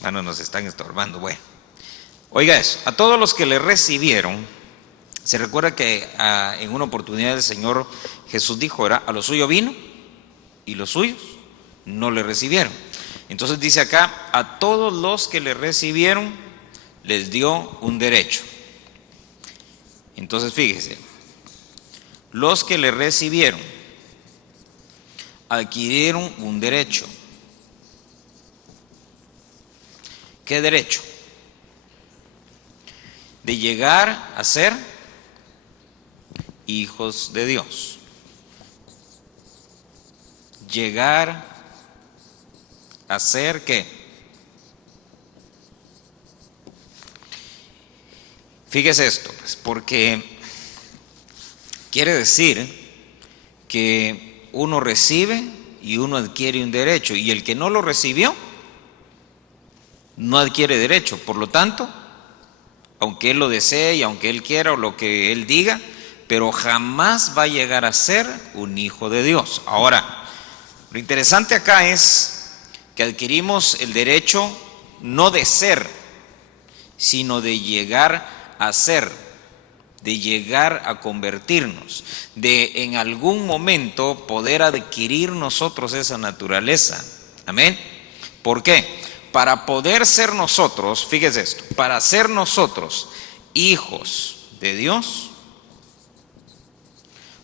Hermanos, nos están estorbando. Bueno, oiga eso, a todos los que le recibieron, se recuerda que en una oportunidad el Señor Jesús dijo, era a lo suyo vino y los suyos no le recibieron. Entonces dice acá, a todos los que le recibieron les dio un derecho. Entonces fíjese, los que le recibieron adquirieron un derecho. ¿Qué derecho? De llegar a ser hijos de Dios. Llegar a ser ¿qué? Fíjese esto, pues, porque quiere decir que uno recibe y uno adquiere un derecho, y el que no lo recibió no adquiere derecho. Por lo tanto, aunque él lo desee y aunque él quiera o lo que él diga, pero jamás va a llegar a ser un hijo de Dios. Ahora, lo interesante acá es que adquirimos el derecho no de ser, sino de llegar a ser, de llegar a convertirnos, de en algún momento poder adquirir nosotros esa naturaleza. Amén. ¿Por qué? Para poder ser nosotros, fíjese esto, para ser nosotros hijos de Dios,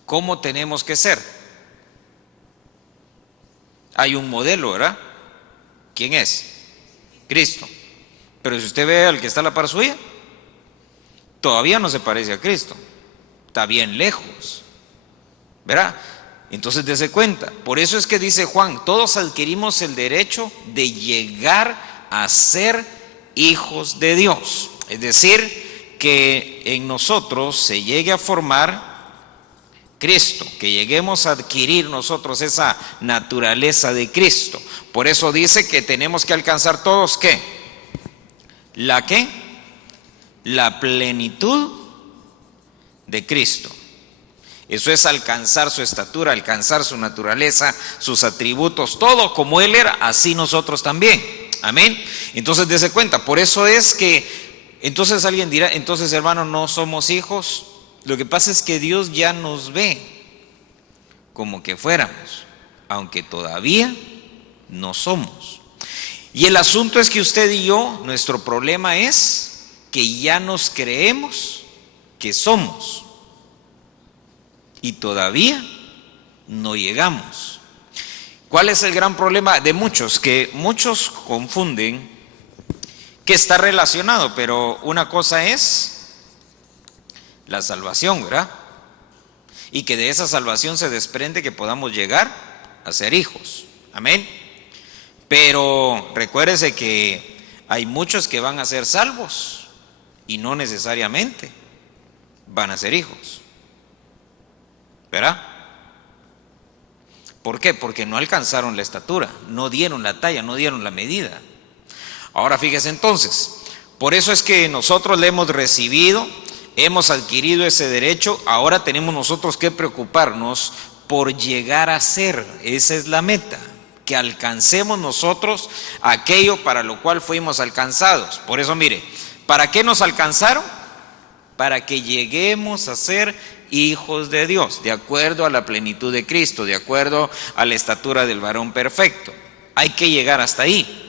¿cómo tenemos que ser? Hay un modelo, ¿verdad? ¿Quién es? Cristo. Pero si usted ve al que está a la par suya, todavía no se parece a Cristo, está bien lejos, ¿verdad? Entonces dése cuenta, por eso es que dice Juan, todos adquirimos el derecho de llegar a ser hijos de Dios, es decir, que en nosotros se llegue a formar Cristo, que lleguemos a adquirir nosotros esa naturaleza de Cristo. Por eso dice que tenemos que alcanzar todos ¿qué? ¿La qué? La plenitud de Cristo. Eso es alcanzar su estatura, alcanzar su naturaleza, sus atributos, todo como Él era, así nosotros también. Amén. Entonces dése cuenta, por eso es que, entonces alguien dirá, entonces hermano, no somos hijos. Lo que pasa es que Dios ya nos ve como que fuéramos, aunque todavía no somos. Y el asunto es que usted y yo, nuestro problema es que ya nos creemos que somos y todavía no llegamos. ¿Cuál es el gran problema de muchos? Que muchos confunden que está relacionado, pero una cosa es la salvación, ¿verdad? Y que de esa salvación se desprende que podamos llegar a ser hijos. Amén. Pero recuérdese que hay muchos que van a ser salvos y no necesariamente van a ser hijos, ¿verdad? ¿Por qué? Porque no alcanzaron la estatura, no dieron la talla, no dieron la medida. Ahora fíjese entonces, por eso es que nosotros le hemos recibido, hemos adquirido ese derecho, ahora tenemos nosotros que preocuparnos por llegar a ser, esa es la meta, que alcancemos nosotros aquello para lo cual fuimos alcanzados. Por eso mire, ¿para qué nos alcanzaron? Para que lleguemos a ser hijos de Dios, de acuerdo a la plenitud de Cristo, de acuerdo a la estatura del varón perfecto. Hay que llegar hasta ahí.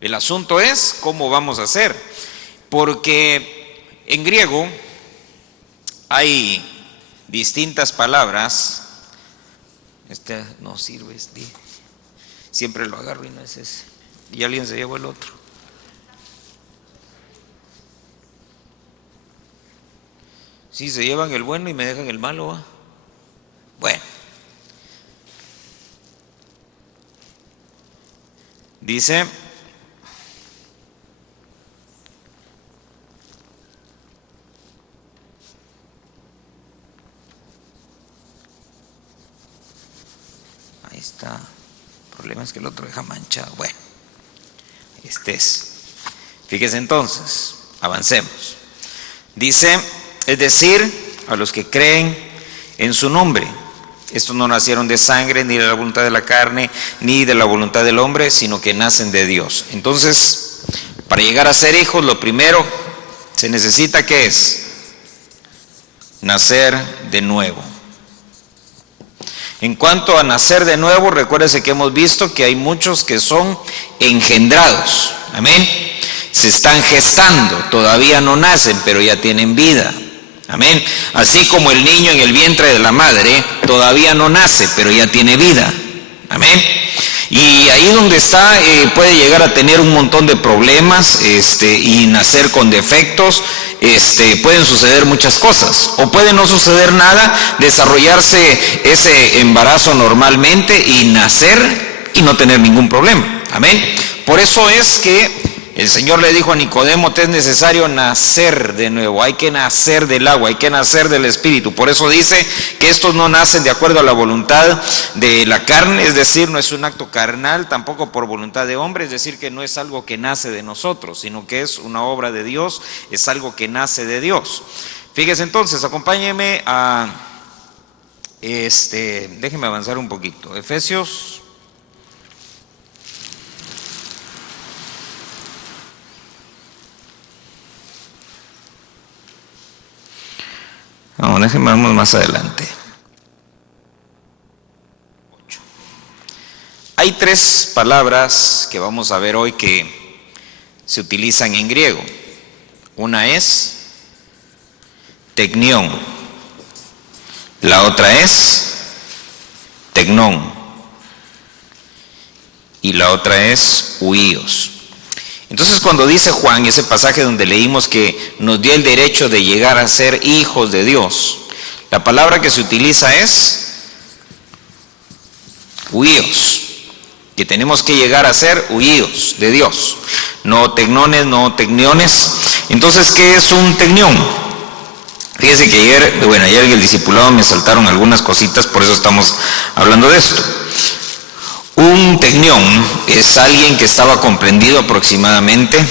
El asunto es cómo vamos a hacer, porque en griego hay distintas palabras. Este no sirve, siempre lo agarro y no es ese, y alguien se llevó el otro. Sí, se llevan el bueno y me dejan el malo, ¿va? Bueno, dice ahí está. El problema es que el otro deja manchado. Bueno, este es. Fíjese entonces, avancemos. Dice, es decir, a los que creen en su nombre. Estos no nacieron de sangre, ni de la voluntad de la carne, ni de la voluntad del hombre, sino que nacen de Dios. Entonces, Para llegar a ser hijos, lo primero se necesita, ¿qué es? Nacer de nuevo. En cuanto a nacer de nuevo, recuérdese que hemos visto que hay muchos que son engendrados. Amén. Se están gestando, todavía no nacen, pero ya tienen vida. Amén. Así como el niño en el vientre de la madre todavía no nace, pero ya tiene vida. Amén. Y ahí donde está puede llegar a tener un montón de problemas y nacer con defectos. Pueden suceder muchas cosas, o puede no suceder nada, desarrollarse ese embarazo normalmente y nacer y no tener ningún problema. Amén. Por eso es que el Señor le dijo a Nicodemo: te es necesario nacer de nuevo, hay que nacer del agua, hay que nacer del Espíritu. Por eso dice que estos no nacen de acuerdo a la voluntad de la carne, es decir, no es un acto carnal, tampoco por voluntad de hombre, es decir, que no es algo que nace de nosotros, sino que es una obra de Dios, es algo que nace de Dios. Fíjese entonces, acompáñeme a, déjeme avanzar un poquito, Efesios. No, déjenme, vamos más adelante. 8. Hay 3 palabras que vamos a ver hoy que se utilizan en griego. Una es teknion, la otra es teknon y la otra es huíos. Entonces, cuando dice Juan, ese pasaje donde leímos que nos dio el derecho de llegar a ser hijos de Dios, la palabra que se utiliza es huíos, que tenemos que llegar a ser huíos de Dios, no tecnones, no tecniones. Entonces, ¿qué es un tecnión? Fíjese que ayer en el discipulado me saltaron algunas cositas, por eso estamos hablando de esto. Un tecnión es alguien que estaba comprendido aproximadamente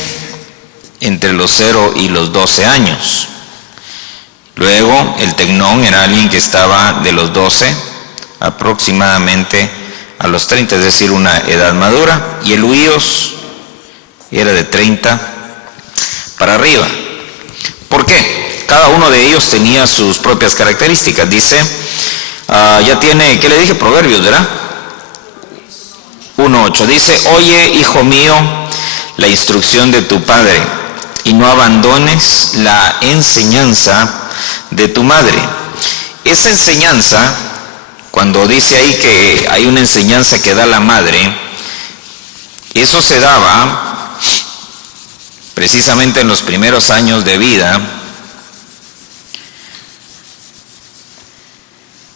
entre los 0 y los 12 años. Luego el tecnón era alguien que estaba de los 12 aproximadamente a los 30, es decir, una edad madura, y el huíos era de 30 para arriba. ¿Por qué? Cada uno de ellos tenía sus propias características. Dice, ya tiene, ¿qué le dije? Proverbios, ¿verdad? 1:8 dice: oye, hijo mío, la instrucción de tu padre, y no abandones la enseñanza de tu madre. Esa enseñanza, cuando dice ahí que hay una enseñanza que da la madre, eso se daba precisamente en los primeros años de vida.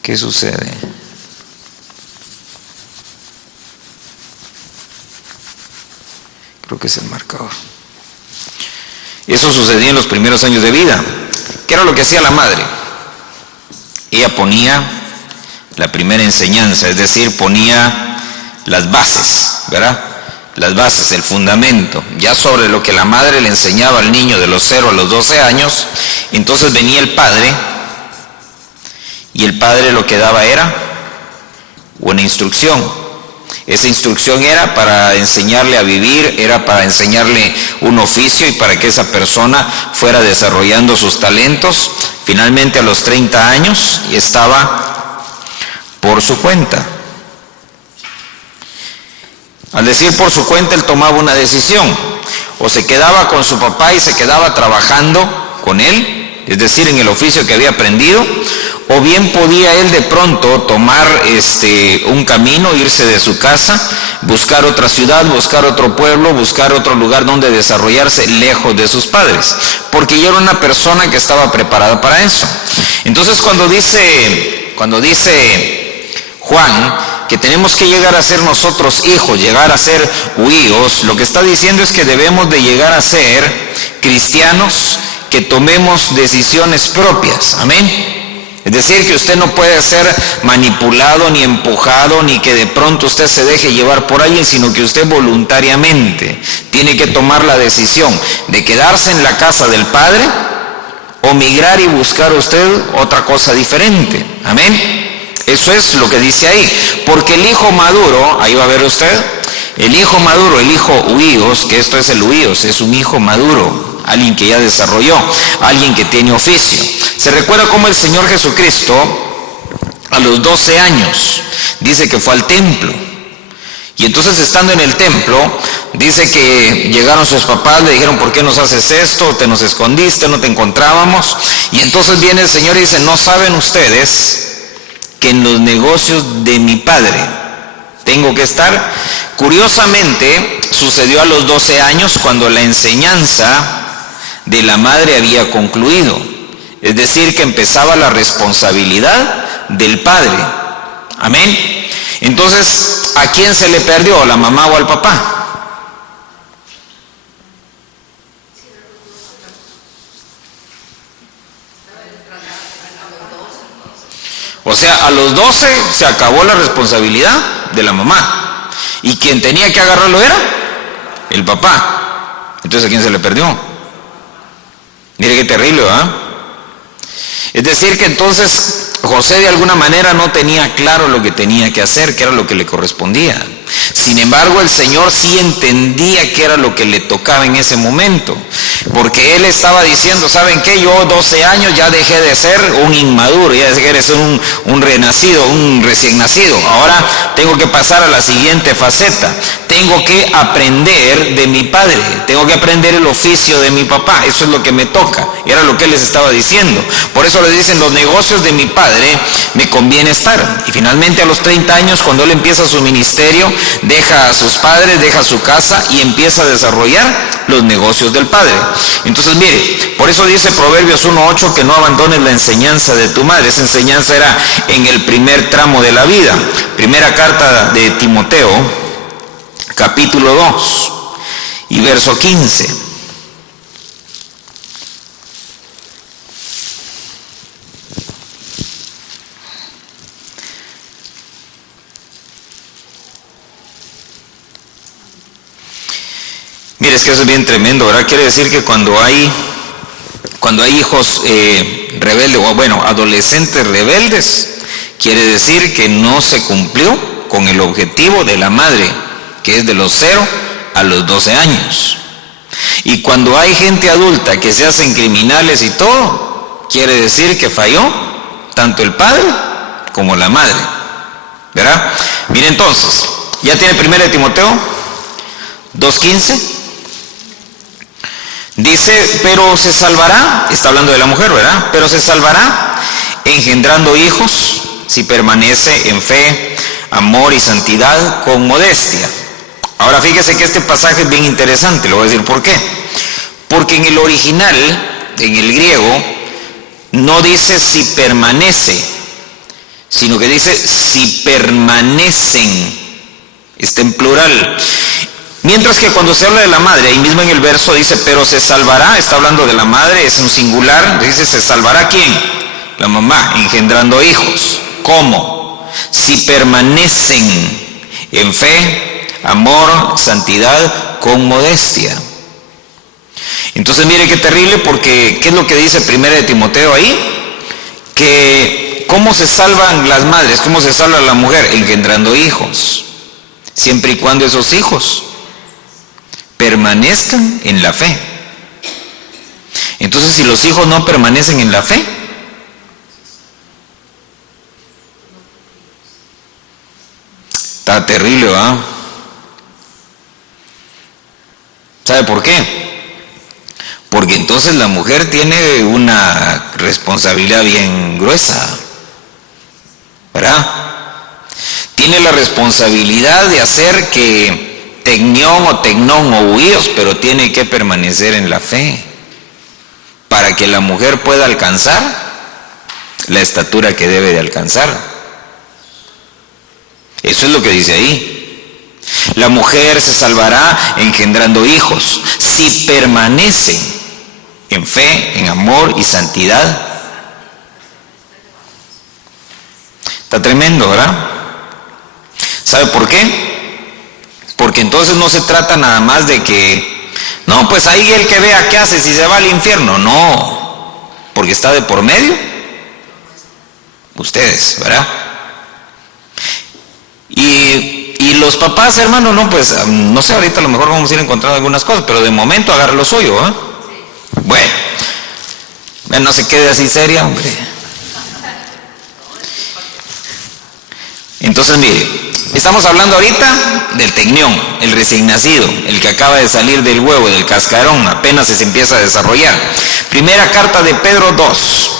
¿Qué sucede? Creo que es el marcador. Eso sucedía en los primeros años de vida. ¿Qué era lo que hacía la madre? Ella ponía la primera enseñanza, es decir, ponía las bases, ¿verdad? Las bases, el fundamento, ya sobre lo que la madre le enseñaba al niño de los 0 a los 12 años. Entonces venía el padre, y el padre lo que daba era una instrucción. Esa instrucción era para enseñarle a vivir, era para enseñarle un oficio y para que esa persona fuera desarrollando sus talentos. Finalmente, a los 30 años estaba por su cuenta. Al decir por su cuenta, él tomaba una decisión: o se quedaba con su papá y se quedaba trabajando con él, es decir, en el oficio que había aprendido, o bien podía él de pronto tomar un camino, irse de su casa, buscar otra ciudad, buscar otro pueblo, buscar otro lugar donde desarrollarse lejos de sus padres, porque ya era una persona que estaba preparada para eso. Entonces, cuando dice Juan que tenemos que llegar a ser nosotros hijos, llegar a ser huíos, lo que está diciendo es que debemos de llegar a ser cristianos que tomemos decisiones propias. Amén. Es decir, que usted no puede ser manipulado ni empujado, ni que de pronto usted se deje llevar por alguien, sino que usted voluntariamente tiene que tomar la decisión de quedarse en la casa del Padre o migrar y buscar usted otra cosa diferente. Amén. Eso es lo que dice ahí. Porque el hijo maduro, ahí va a ver usted, El hijo maduro, el hijo huíos, que esto es el huíos, es un hijo maduro, alguien que ya desarrolló, alguien que tiene oficio. Se recuerda cómo el Señor Jesucristo a los 12 años dice que fue al templo. Y entonces, estando en el templo, dice que llegaron sus papás, le dijeron: ¿por qué nos haces esto? Te nos escondiste, no te encontrábamos. Y entonces viene el Señor y dice: ¿no saben ustedes que en los negocios de mi Padre tengo que estar? Curiosamente, sucedió a los 12 años, cuando la enseñanza de la madre había concluido. Es decir, que empezaba la responsabilidad del padre. Amén. Entonces, ¿a quién se le perdió? ¿A la mamá o al papá? O sea, a los 12 se acabó la responsabilidad de la mamá. Y quien tenía que agarrarlo era el papá. Entonces, ¿a quién se le perdió? Mire qué terrible, ¿verdad? Es decir, que entonces José de alguna manera no tenía claro lo que tenía que hacer, que era lo que le correspondía. Sin embargo, el Señor sí entendía qué era lo que le tocaba en ese momento, porque Él estaba diciendo: ¿saben qué? Yo 12 años ya dejé de ser un inmaduro, ya dejé de ser un renacido, un recién nacido. Ahora tengo que pasar a la siguiente faceta. Tengo que aprender de mi padre, tengo que aprender el oficio de mi papá. Eso es lo que me toca. Era lo que Él les estaba diciendo. Por eso le dicen: los negocios de mi padre me conviene estar. Y finalmente, a los 30 años, cuando Él empieza su ministerio, deja a sus padres, deja su casa y empieza a desarrollar los negocios del Padre. Entonces, mire, por eso dice Proverbios 1:8 que no abandones la enseñanza de tu madre. Esa enseñanza era en el primer tramo de la vida. Primera carta de Timoteo, capítulo 2 y verso 15. Mire, es que eso es bien tremendo, ¿verdad? Quiere decir que cuando hay hijos rebeldes, o bueno, adolescentes rebeldes, quiere decir que no se cumplió con el objetivo de la madre, que es de los 0 a los 12 años. Y cuando hay gente adulta que se hacen criminales y todo, quiere decir que falló tanto el padre como la madre, ¿verdad? Mire, entonces, ya tiene 1 Timoteo 2:15. Dice: pero se salvará, está hablando de la mujer, ¿verdad? Pero se salvará engendrando hijos si permanece en fe, amor y santidad con modestia. Ahora fíjese que este pasaje es bien interesante, le voy a decir por qué. Porque en el original, en el griego, no dice si permanece, sino que dice si permanecen. Está en plural. Mientras que cuando se habla de la madre, ahí mismo en el verso dice: pero se salvará, está hablando de la madre, es un singular, dice: ¿se salvará quién? La mamá, engendrando hijos. ¿Cómo? Si permanecen en fe, amor, santidad, con modestia. Entonces mire qué terrible, porque ¿qué es lo que dice 1 Timoteo ahí? Que ¿cómo se salvan las madres? ¿Cómo se salva la mujer? Engendrando hijos. Siempre y cuando esos hijos permanezcan en la fe. Entonces, si los hijos no permanecen en la fe, está terrible, ¿verdad? ¿Sabe por qué? Porque entonces la mujer tiene una responsabilidad bien gruesa, ¿verdad? Tiene la responsabilidad de hacer que tecnión o tecnón o huíos, pero tiene que permanecer en la fe para que la mujer pueda alcanzar la estatura que debe de alcanzar. Eso es lo que dice ahí. La mujer se salvará engendrando hijos si permanece en fe, en amor y santidad. Está tremendo, ¿verdad? ¿Sabe por qué? Porque entonces no se trata nada más de que, no, pues ahí el que vea qué hace, si se va al infierno. No, porque está de por medio ustedes, ¿verdad? Y Y los papás, hermano, no, pues, no sé, ahorita a lo mejor vamos a ir encontrando algunas cosas, pero de momento agarra lo suyo, ¿eh? Bueno, no se quede así seria, hombre. Entonces, mire, estamos hablando ahorita del tecnión, el recién nacido, el que acaba de salir del huevo, del cascarón, apenas se empieza a desarrollar. Primera carta de Pedro 2,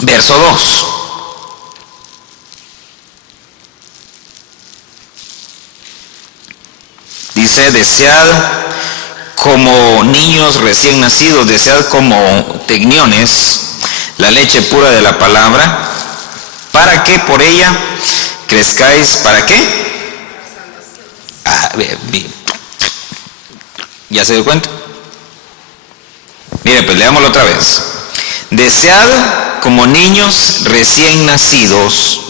verso 2. Dice, desead como niños recién nacidos, desead como tecniones la leche pura de la palabra, para que por ella crezcáis. ¿Para qué? ¿Ya se dio cuenta? Mire, pues leámoslo otra vez. Desead como niños recién nacidos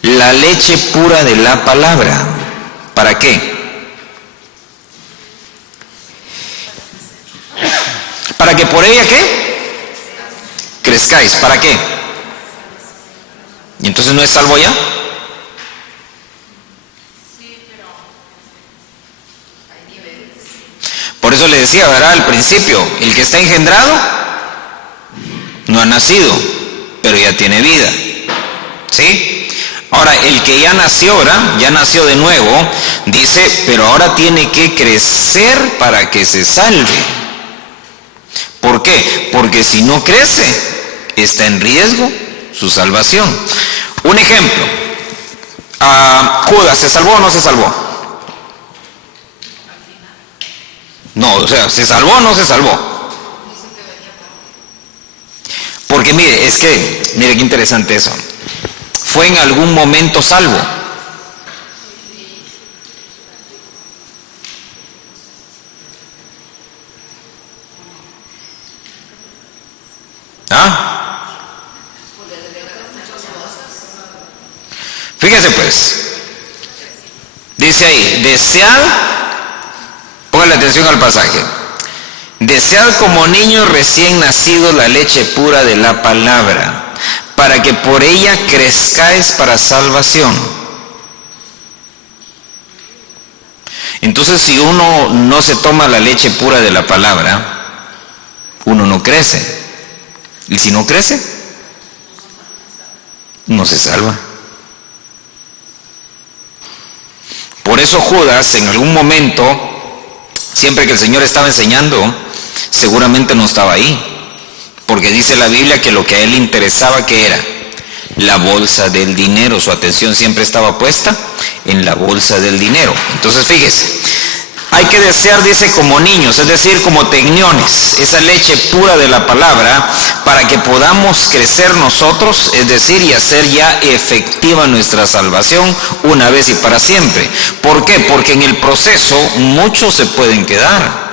la leche pura de la palabra. ¿Para qué? Para que por ella, ¿qué? Crezcáis. ¿Para qué? ¿Y entonces no es salvo ya? Por eso le decía, ¿verdad? Al principio, el que está engendrado no ha nacido, pero ya tiene vida. ¿Sí? Ahora, el que ya nació, ¿verdad? Ya nació de nuevo, dice, pero ahora tiene que crecer para que se salve. ¿Por qué? Porque si no crece, está en riesgo su salvación. Un ejemplo, Judas, ¿se salvó o no se salvó? No, o sea, ¿se salvó o no se salvó? Porque mire, mire qué interesante eso. ¿Fue en algún momento salvo? Fíjese pues, dice ahí, desead, póngale atención al pasaje, desead como niños recién nacidos la leche pura de la palabra, para que por ella crezcáis para salvación. Entonces, si uno no se toma la leche pura de la palabra, uno no crece. Y si no crece, no se salva. Por eso Judas, en algún momento, siempre que el Señor estaba enseñando, seguramente no estaba ahí. Porque dice la Biblia que lo que a él le interesaba, ¿qué era? La bolsa del dinero. Su atención siempre estaba puesta en la bolsa del dinero. Entonces, fíjese, hay que desear, dice, como niños, es decir, como tecniones, esa leche pura de la palabra, para que podamos crecer nosotros, es decir, y hacer ya efectiva nuestra salvación una vez y para siempre. ¿Por qué? Porque en el proceso muchos se pueden quedar.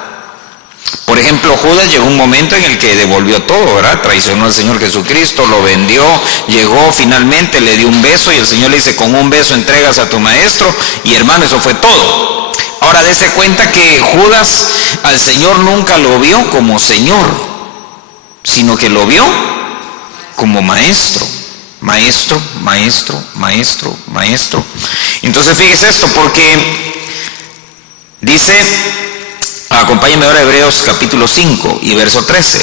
Por ejemplo, Judas llegó un momento en el que devolvió todo, ¿verdad? Traicionó al Señor Jesucristo, lo vendió, llegó finalmente, le dio un beso y el Señor le dice, con un beso entregas a tu maestro, y hermano, eso fue todo. Ahora dése cuenta que Judas al Señor nunca lo vio como Señor, sino que lo vio como maestro. Maestro, maestro, maestro, maestro. Entonces fíjese esto, porque dice, acompáñenme ahora a Hebreos capítulo 5 y verso 13.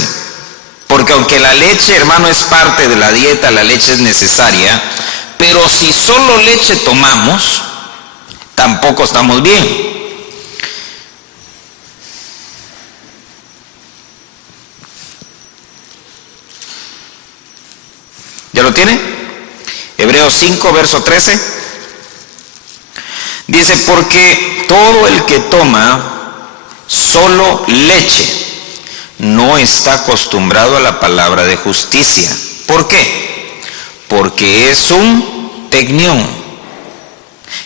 Porque aunque la leche, hermano, es parte de la dieta, la leche es necesaria, pero si solo leche tomamos, tampoco estamos bien. ¿Ya lo tiene? Hebreos 5, verso 13. Dice, porque todo el que toma solo leche no está acostumbrado a la palabra de justicia. ¿Por qué? Porque es un tecnión.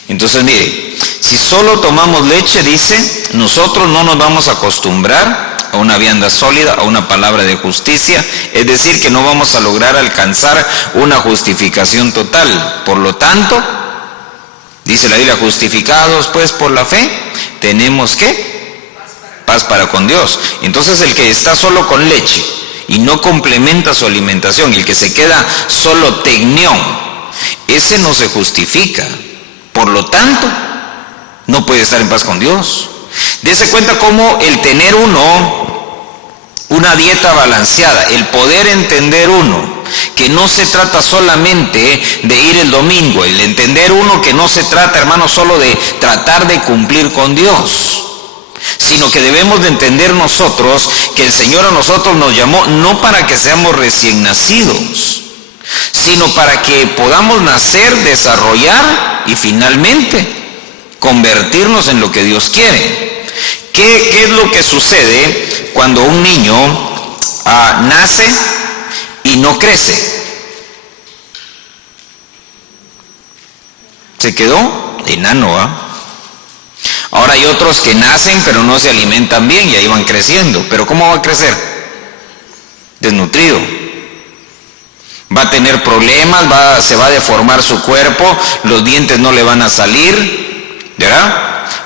Entonces, mire, si solo tomamos leche, dice, nosotros no nos vamos a acostumbrar a una vianda sólida, a una palabra de justicia, es decir, que no vamos a lograr alcanzar una justificación total. Por lo tanto, dice la Biblia, justificados pues por la fe, tenemos ¿qué? Paz para con Dios. Entonces el que está solo con leche y no complementa su alimentación, el que se queda solo tecnión, ese no se justifica. Por lo tanto, no puede estar en paz con Dios. Dese cuenta cómo el tener una dieta balanceada, el poder entender que no se trata solamente de ir el domingo, el entender que no se trata, hermano, solo de tratar de cumplir con Dios, sino que debemos de entender nosotros que el Señor a nosotros nos llamó no para que seamos recién nacidos, sino para que podamos nacer, desarrollar y finalmente convertirnos en lo que Dios quiere. ¿Qué es lo que sucede cuando un niño nace y no crece? Se quedó enano, Ahora hay otros que nacen pero no se alimentan bien y ahí van creciendo. ¿Pero cómo va a crecer? Desnutrido. Va a tener problemas, se va a deformar su cuerpo, los dientes no le van a salir, ¿verdad?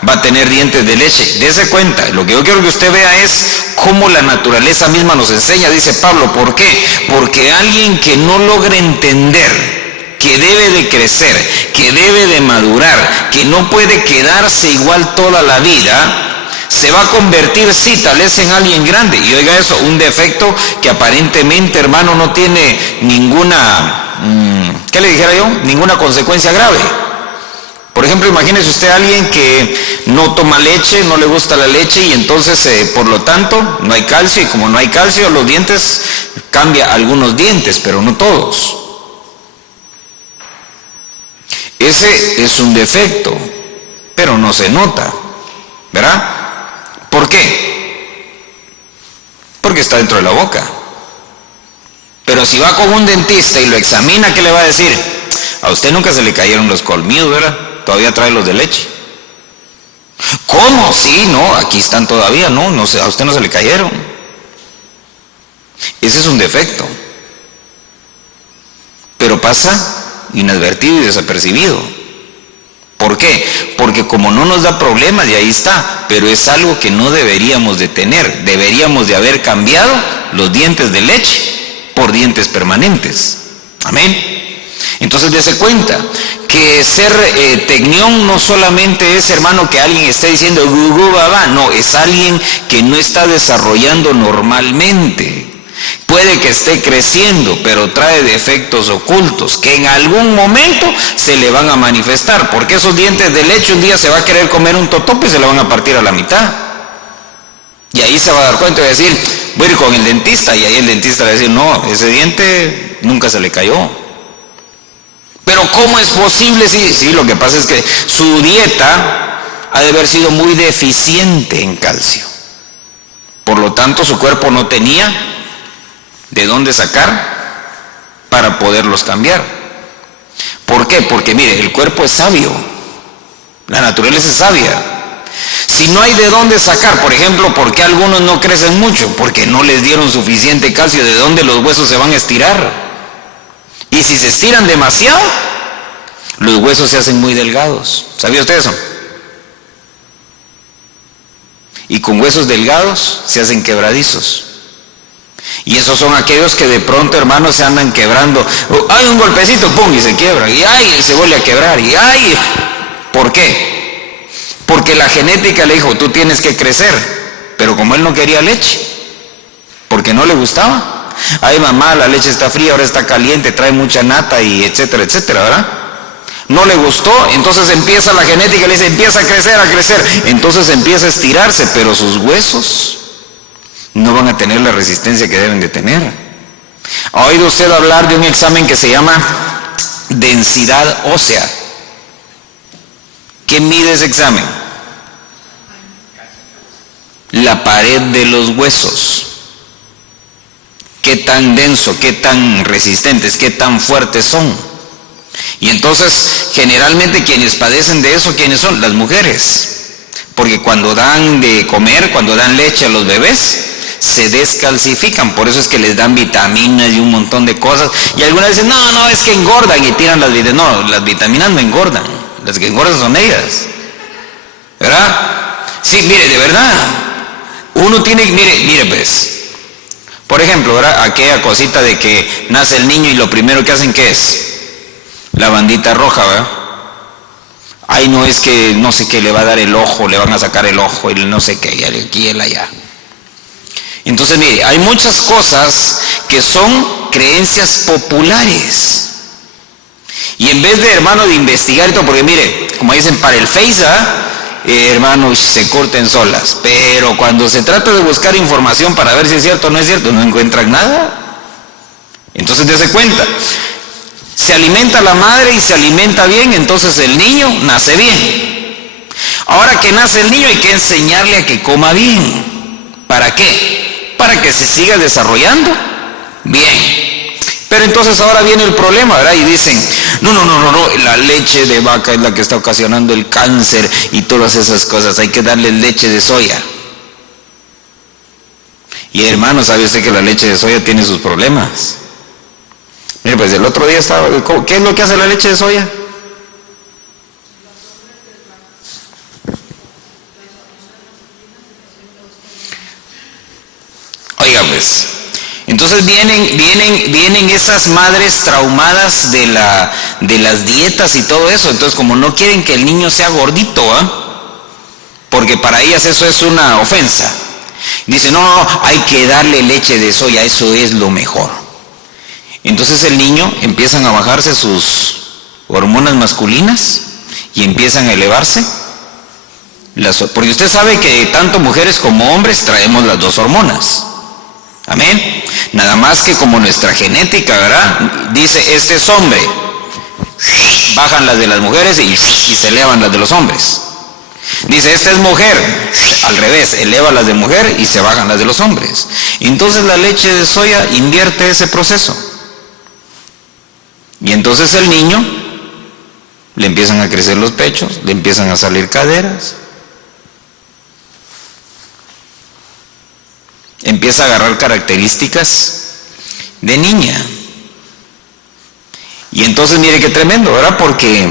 Va a tener dientes de leche. Dese cuenta, lo que yo quiero que usted vea es cómo la naturaleza misma nos enseña, dice Pablo. ¿Por qué? Porque alguien que no logra entender que debe de crecer, que debe de madurar, que no puede quedarse igual toda la vida, se va a convertir, sí, tal vez en alguien grande. Y oiga eso, un defecto que aparentemente, hermano, no tiene ninguna, ¿qué le dijera yo? Ninguna consecuencia grave. Por ejemplo, imagínese usted a alguien que no toma leche, no le gusta la leche y entonces, por lo tanto, no hay calcio, y como no hay calcio, los dientes, cambia algunos dientes, pero no todos. Ese es un defecto, pero no se nota, ¿verdad? ¿Por qué? Porque está dentro de la boca. Pero si va con un dentista y lo examina, ¿qué le va a decir? A usted nunca se le cayeron los colmillos, ¿verdad? Todavía trae los de leche. ¿Cómo? Sí, no, aquí están todavía, no sé, a usted no se le cayeron. Ese es un defecto. Pero pasa inadvertido y desapercibido. ¿Por qué? Porque como no nos da problemas, y ahí está, pero es algo que no deberíamos de tener. Deberíamos de haber cambiado los dientes de leche por dientes permanentes. Amén. Entonces dése cuenta que ser tecnión no solamente es, hermano, que alguien esté diciendo gugu baba, no, es alguien que no está desarrollando normalmente. Puede que esté creciendo, pero trae defectos ocultos que en algún momento se le van a manifestar, porque esos dientes de leche un día se va a querer comer un totope y se lo van a partir a la mitad. Y ahí se va a dar cuenta y va a decir, voy a ir con el dentista, y ahí el dentista le va a decir, no, ese diente nunca se le cayó. Pero ¿cómo es posible? Sí, lo que pasa es que su dieta ha de haber sido muy deficiente en calcio. Por lo tanto, su cuerpo no tenía de dónde sacar para poderlos cambiar. ¿Por qué? Porque mire, el cuerpo es sabio, la naturaleza es sabia. Si no hay de dónde sacar, por ejemplo, ¿por qué algunos no crecen mucho? Porque no les dieron suficiente calcio. ¿De dónde los huesos se van a estirar? Y si se estiran demasiado, los huesos se hacen muy delgados. ¿Sabía usted eso? Y con huesos delgados se hacen quebradizos. Y esos son aquellos que de pronto, hermanos, se andan quebrando. Hay un golpecito, pum, y se quiebra. Y ay, se vuelve a quebrar. Y ay, ¿por qué? Porque la genética le dijo, tú tienes que crecer. Pero como él no quería leche, porque no le gustaba. Ay, mamá, la leche está fría, ahora está caliente, trae mucha nata y etcétera, etcétera, ¿verdad? No le gustó, entonces empieza la genética, le dice, empieza a crecer, entonces empieza a estirarse, pero sus huesos no van a tener la resistencia que deben de tener. ¿Ha oído usted hablar de un examen que se llama densidad ósea? ¿Qué mide ese examen? La pared de los huesos. Qué tan denso, qué tan resistentes, qué tan fuertes son. Y entonces, generalmente quienes padecen de eso, ¿quiénes son? Las mujeres. Porque cuando dan de comer, cuando dan leche a los bebés, se descalcifican. Por eso es que les dan vitaminas y un montón de cosas. Y algunas dicen, no, es que engordan y tiran las vitaminas. No, las vitaminas no engordan. Las que engordan son ellas. ¿Verdad? Sí, mire, de verdad. Uno tiene, mire pues. Por ejemplo, ¿verdad? Aquella cosita de que nace el niño y lo primero que hacen, ¿qué es? la bandita roja, ¿verdad? Ay, no, es que no sé qué, le va a dar el ojo, le van a sacar el ojo, y no sé qué, y aquí y el allá. Entonces, mire, hay muchas cosas que son creencias populares. Y en vez de, hermano, de investigar y todo, porque mire, como dicen, para el Face, hermano, se corten solas. Pero cuando se trata de buscar información para ver si es cierto o no es cierto, no encuentran nada. Entonces, dése cuenta. Se alimenta la madre y se alimenta bien, entonces el niño nace bien. Ahora que nace el niño hay que enseñarle a que coma bien. ¿Para qué? Para que se siga desarrollando bien. Pero entonces ahora viene el problema, ¿verdad? Y dicen, no, la leche de vaca es la que está ocasionando el cáncer y todas esas cosas, hay que darle leche de soya. Y hermano, ¿sabe usted que la leche de soya tiene sus problemas? Mire, pues el otro día estaba, ¿qué es lo que hace la leche de soya? Oiga, pues, entonces vienen esas madres traumadas de las dietas y todo eso. Entonces, como no quieren que el niño sea gordito, porque para ellas eso es una ofensa. Dicen, no, hay que darle leche de soya, eso es lo mejor. Entonces el niño empiezan a bajarse sus hormonas masculinas y empiezan a elevarse. Porque usted sabe que tanto mujeres como hombres traemos las dos hormonas. Amén. Nada más que como nuestra genética, ¿verdad? Dice, este es hombre. Bajan las de las mujeres y se elevan las de los hombres. Dice, esta es mujer. Al revés, eleva las de mujer y se bajan las de los hombres. Entonces la leche de soya invierte ese proceso. Y entonces el niño le empiezan a crecer los pechos, le empiezan a salir caderas, empieza a agarrar características de niña. Y entonces mire qué tremendo, ¿verdad? Porque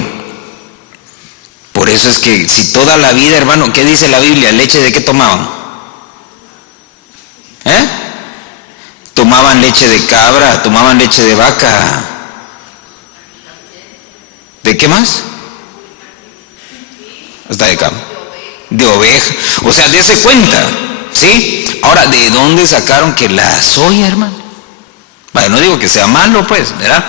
por eso es que si toda la vida, hermano, ¿qué dice la Biblia? ¿Leche de qué tomaban? Tomaban leche de cabra, tomaban leche de vaca. ¿De qué más? Hasta de cabra. De oveja. O sea, dése cuenta, ¿sí? Ahora, ¿de dónde sacaron que la soya, hermano? Bueno, no digo que sea malo, pues, ¿verdad?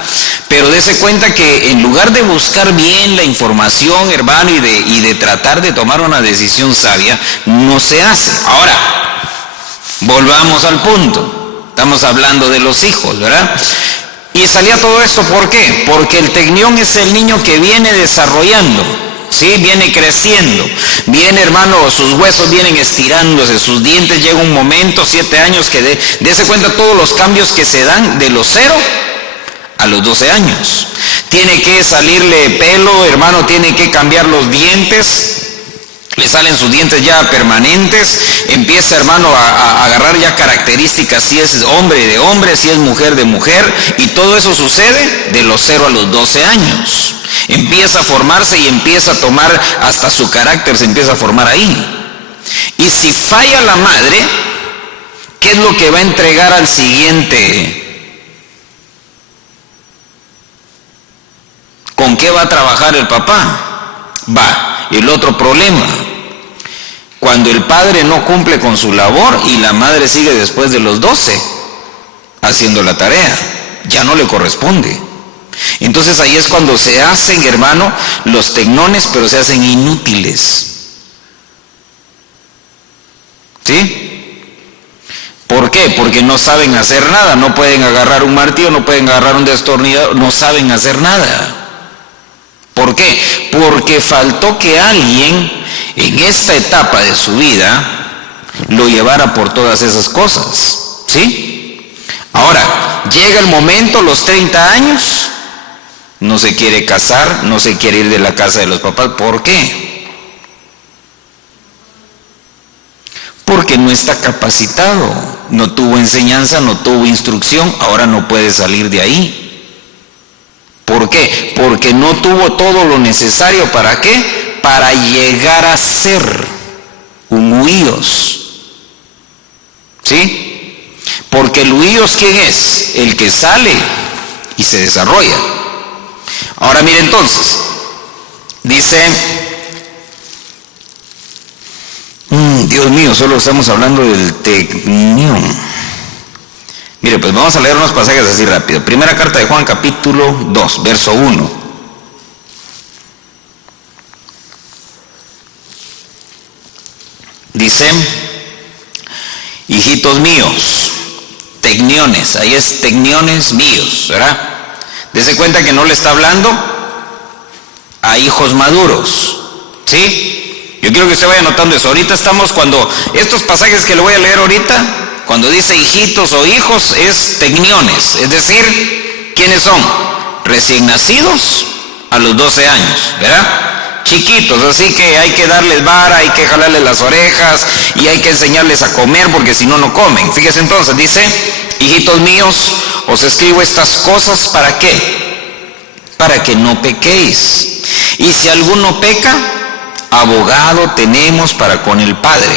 Pero dése cuenta que en lugar de buscar bien la información, hermano, y de tratar de tomar una decisión sabia, no se hace. Ahora, volvamos al punto. Estamos hablando de los hijos, ¿verdad? Y salía todo esto, ¿por qué? Porque el tecnión es el niño que viene desarrollando, ¿sí? Viene creciendo, viene, hermano, sus huesos vienen estirándose, sus dientes, llega un momento, 7 años, que dése cuenta todos los cambios que se dan de los 0 a los 12 años. Tiene que salirle pelo, hermano, tiene que cambiar los dientes, le salen sus dientes ya permanentes, empieza, hermano, a agarrar ya características, si es hombre de hombre, si es mujer de mujer, y todo eso sucede de los 0 a los 12 años. Empieza a formarse y empieza a tomar hasta su carácter, se empieza a formar ahí. Y si falla la madre, ¿qué es lo que va a entregar al siguiente? ¿Con qué va a trabajar el papá? El otro problema. Cuando el padre no cumple con su labor y la madre sigue después de los 12 haciendo la tarea, ya no le corresponde. Entonces ahí es cuando se hacen, hermano, los tecnones, pero se hacen inútiles. ¿Sí? ¿Por qué? Porque no saben hacer nada, no pueden agarrar un martillo, no pueden agarrar un destornillador, no saben hacer nada. ¿Por qué? Porque faltó que alguien en esta etapa de su vida lo llevara por todas esas cosas, ¿sí? Ahora, llega el momento, los 30 años, no se quiere casar, no se quiere ir de la casa de los papás. ¿Por qué? Porque no está capacitado, no tuvo enseñanza, no tuvo instrucción, ahora no puede salir de ahí. ¿Por qué? Porque no tuvo todo lo necesario. ¿Para qué? Para llegar a ser un huíos. ¿Sí? Porque el huíos, ¿quién es? El que sale y se desarrolla. Ahora mire entonces, dice, Dios mío, solo estamos hablando del tecnión. Mire, pues vamos a leer unos pasajes así rápido. Primera carta de Juan, capítulo 2, verso 1. Dice, hijitos míos, tecniones, ahí es tecniones míos, ¿verdad? Dese cuenta que no le está hablando a hijos maduros, ¿sí? Yo quiero que usted vaya notando eso. Ahorita estamos cuando, estos pasajes que le voy a leer ahorita, cuando dice hijitos o hijos, es tecniones, es decir, ¿quiénes son? Recién nacidos a los 12 años, ¿verdad? Chiquitos, así que hay que darles vara, hay que jalarles las orejas y hay que enseñarles a comer porque si no, no comen. Fíjese entonces, dice, hijitos míos, os escribo estas cosas, ¿para qué? Para que no pequéis. Y si alguno peca, abogado tenemos para con el Padre,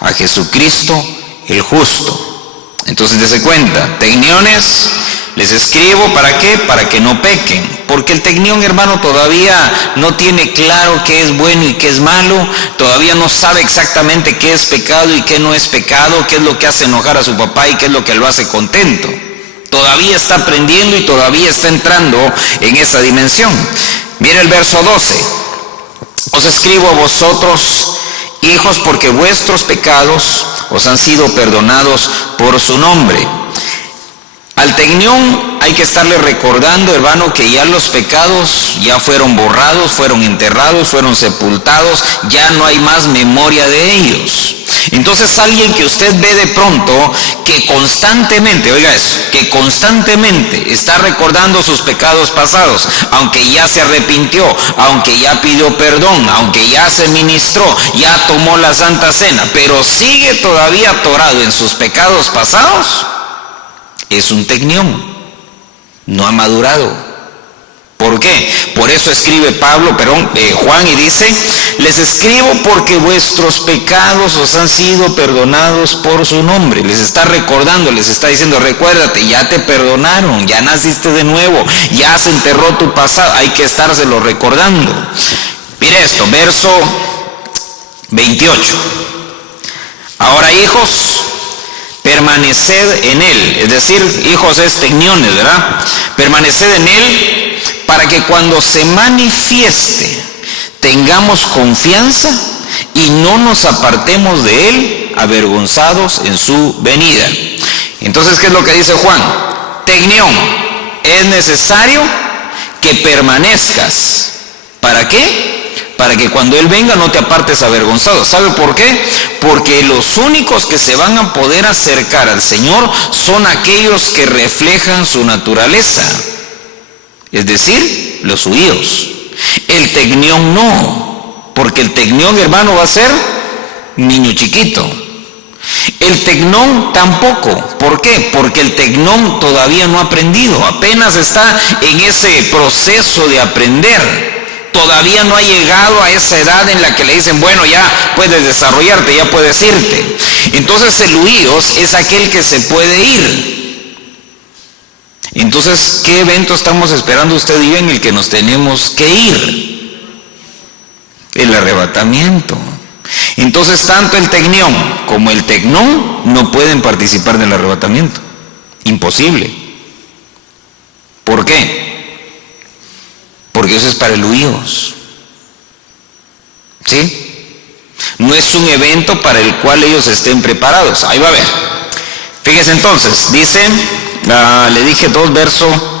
a Jesucristo el justo. Entonces dese cuenta, tecniones, les escribo, ¿para qué? Para que no pequen, porque el tecnión, hermano, todavía no tiene claro qué es bueno y qué es malo, todavía no sabe exactamente qué es pecado y qué no es pecado, qué es lo que hace enojar a su papá y qué es lo que lo hace contento. Todavía está aprendiendo y todavía está entrando en esa dimensión. Mire el verso 12, os escribo a vosotros, hijos, porque vuestros pecados os han sido perdonados por su nombre. Al tecnión hay que estarle recordando, hermano, que ya los pecados ya fueron borrados, fueron enterrados, fueron sepultados, ya no hay más memoria de ellos. Entonces alguien que usted ve de pronto que constantemente, oiga eso, que constantemente está recordando sus pecados pasados, aunque ya se arrepintió, aunque ya pidió perdón, aunque ya se ministró, ya tomó la Santa Cena, pero sigue todavía atorado en sus pecados pasados, es un tecnión, no ha madurado. ¿Por qué? Por eso escribe Juan y dice, les escribo porque vuestros pecados os han sido perdonados por su nombre. Les está recordando, les está diciendo, recuérdate, ya te perdonaron, ya naciste de nuevo, ya se enterró tu pasado, hay que estárselo recordando. Mire esto, verso 28. Ahora, hijos, permaneced en él, es decir, hijos es tecniones, ¿verdad? Permaneced en él para que cuando se manifieste tengamos confianza y no nos apartemos de él avergonzados en su venida. Entonces, ¿qué es lo que dice Juan? Tecnión, es necesario que permanezcas. ¿Para qué? Para que cuando Él venga no te apartes avergonzado. ¿Sabe por qué? Porque los únicos que se van a poder acercar al Señor son aquellos que reflejan su naturaleza, es decir, los judíos. El tecnión no, porque el tecnión, hermano, va a ser niño chiquito. El tecnón tampoco. ¿Por qué? Porque el tecnón todavía no ha aprendido, apenas está en ese proceso de aprender. Todavía no ha llegado a esa edad en la que le dicen, bueno, ya puedes desarrollarte, ya puedes irte. Entonces el huíos es aquel que se puede ir. Entonces, ¿qué evento estamos esperando usted y yo en el que nos tenemos que ir? El arrebatamiento. Entonces, tanto el tecnión como el tecnón no pueden participar del arrebatamiento. Imposible. ¿Por qué? Porque eso es para el huíos. ¿Sí? No es un evento para el cual ellos estén preparados. Ahí va a ver. Fíjese entonces, dice, le dije 2, verso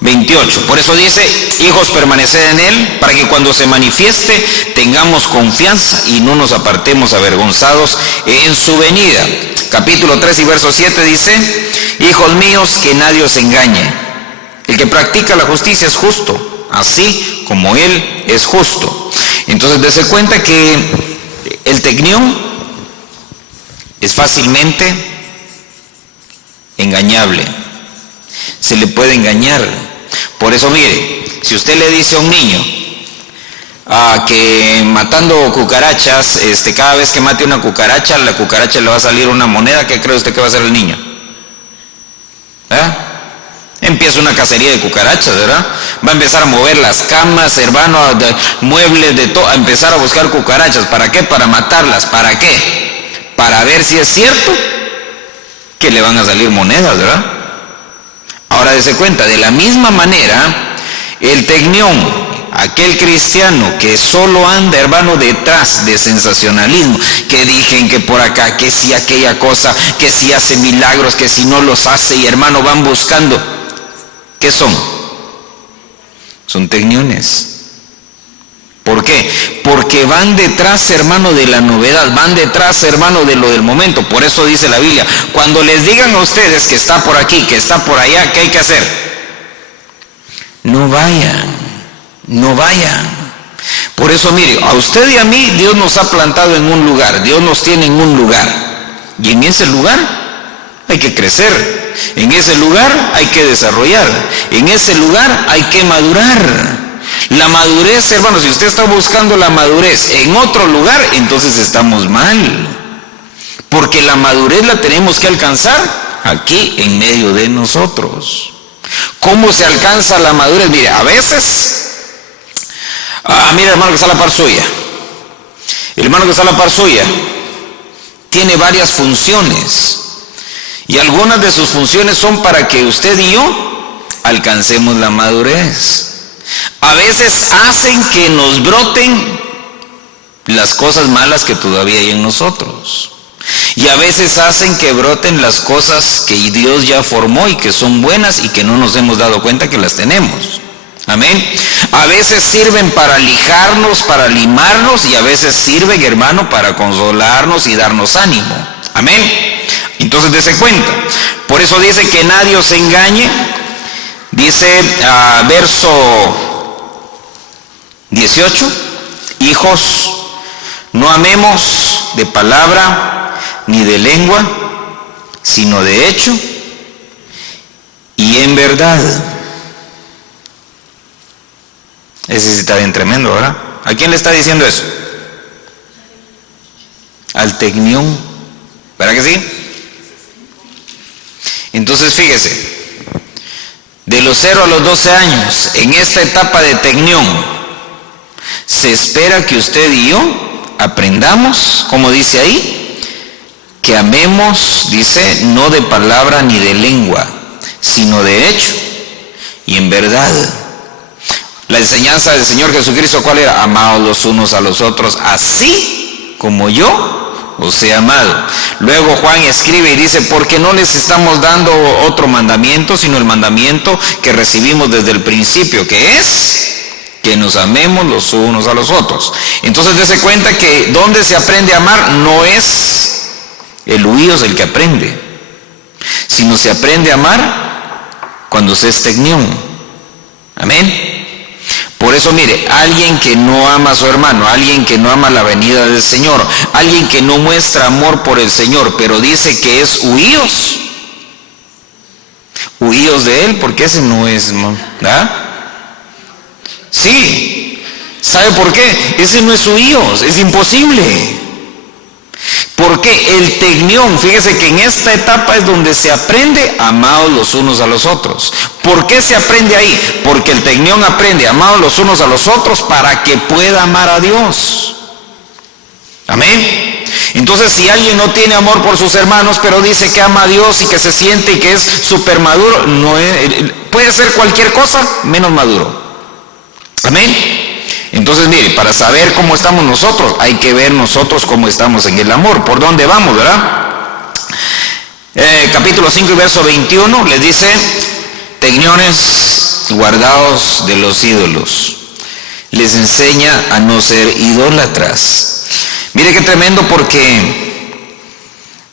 28. Por eso dice, hijos, permaneced en él, para que cuando se manifieste tengamos confianza y no nos apartemos avergonzados en su venida. Capítulo 3 y verso 7 dice, hijos míos, que nadie os engañe. El que practica la justicia es justo, así como él es justo. Entonces, dése cuenta que el tecnión es fácilmente engañable. Se le puede engañar. Por eso, mire, si usted le dice a un niño que matando cucarachas, cada vez que mate una cucaracha, la cucaracha le va a salir una moneda, ¿qué cree usted que va a hacer el niño? empieza una cacería de cucarachas, ¿verdad? Va a empezar a mover las camas, hermano, muebles, de todo, a empezar a buscar cucarachas. ¿Para qué? Para matarlas. ¿Para qué? Para ver si es cierto que le van a salir monedas, ¿verdad? Ahora dése cuenta, de la misma manera, el tecnión, aquel cristiano que solo anda, hermano, detrás de sensacionalismo, que dicen que por acá, que si aquella cosa, que si hace milagros, que si no los hace, y hermano, van buscando. ¿Qué son? Son tecniones. ¿Por qué? Porque van detrás, hermano, de la novedad, van detrás, hermano, de lo del momento. Por eso dice la Biblia, cuando les digan a ustedes que está por aquí, que está por allá, ¿qué hay que hacer? No vayan, no vayan. Por eso, mire, a usted y a mí Dios nos ha plantado en un lugar, Dios nos tiene en un lugar. Y en ese lugar hay que crecer, en ese lugar hay que desarrollar, en ese lugar hay que madurar. La madurez, hermano, si usted está buscando la madurez en otro lugar, entonces estamos mal. Porque la madurez la tenemos que alcanzar aquí en medio de nosotros. ¿Cómo se alcanza la madurez? Mire, a veces, mira, hermano que está a la par suya. El hermano que está a la par suya tiene varias funciones. Y algunas de sus funciones son para que usted y yo alcancemos la madurez. A veces hacen que nos broten las cosas malas que todavía hay en nosotros. Y a veces hacen que broten las cosas que Dios ya formó y que son buenas y que no nos hemos dado cuenta que las tenemos. Amén. A veces sirven para lijarnos, para limarnos, y a veces sirven, hermano, para consolarnos y darnos ánimo. Amén. Entonces dése cuenta. Por eso dice que nadie os engañe. Dice verso 18, hijos, no amemos de palabra ni de lengua, sino de hecho y en verdad. Ese sí está bien tremendo, ¿verdad? ¿A quién le está diciendo eso? Al tecnión, ¿verdad que sí? Entonces fíjese, de los 0 a los 12 años, en esta etapa de tecnión, se espera que usted y yo aprendamos, como dice ahí, que amemos, dice, no de palabra ni de lengua, sino de hecho y en verdad. La enseñanza del Señor Jesucristo, ¿cuál era? Amaos los unos a los otros, así como yo os he amado. Luego Juan escribe y dice, porque no les estamos dando otro mandamiento, sino el mandamiento que recibimos desde el principio, que es que nos amemos los unos a los otros. Entonces dése cuenta que donde se aprende a amar no es el huíos el que aprende, sino se aprende a amar cuando se es tecnión. Amén. Por eso mire, alguien que no ama a su hermano, alguien que no ama la venida del Señor, alguien que no muestra amor por el Señor, pero dice que es huíos de él, porque ese no es, ¿verdad? Sí, ¿sabe por qué? Ese no es huíos, es imposible. Porque el tecnión, fíjese que en esta etapa es donde se aprende amados los unos a los otros. ¿Por qué se aprende ahí? Porque el tecnión aprende amados los unos a los otros para que pueda amar a Dios. Amén. Entonces, si alguien no tiene amor por sus hermanos, pero dice que ama a Dios y que se siente y que es súper maduro, no es, puede ser cualquier cosa menos maduro. Amén. Entonces, mire, para saber cómo estamos nosotros, hay que ver nosotros cómo estamos en el amor, por dónde vamos, ¿verdad? Capítulo 5 y verso 21 les dice, tecniones, guardaos de los ídolos. Les enseña a no ser idólatras. Mire qué tremendo, porque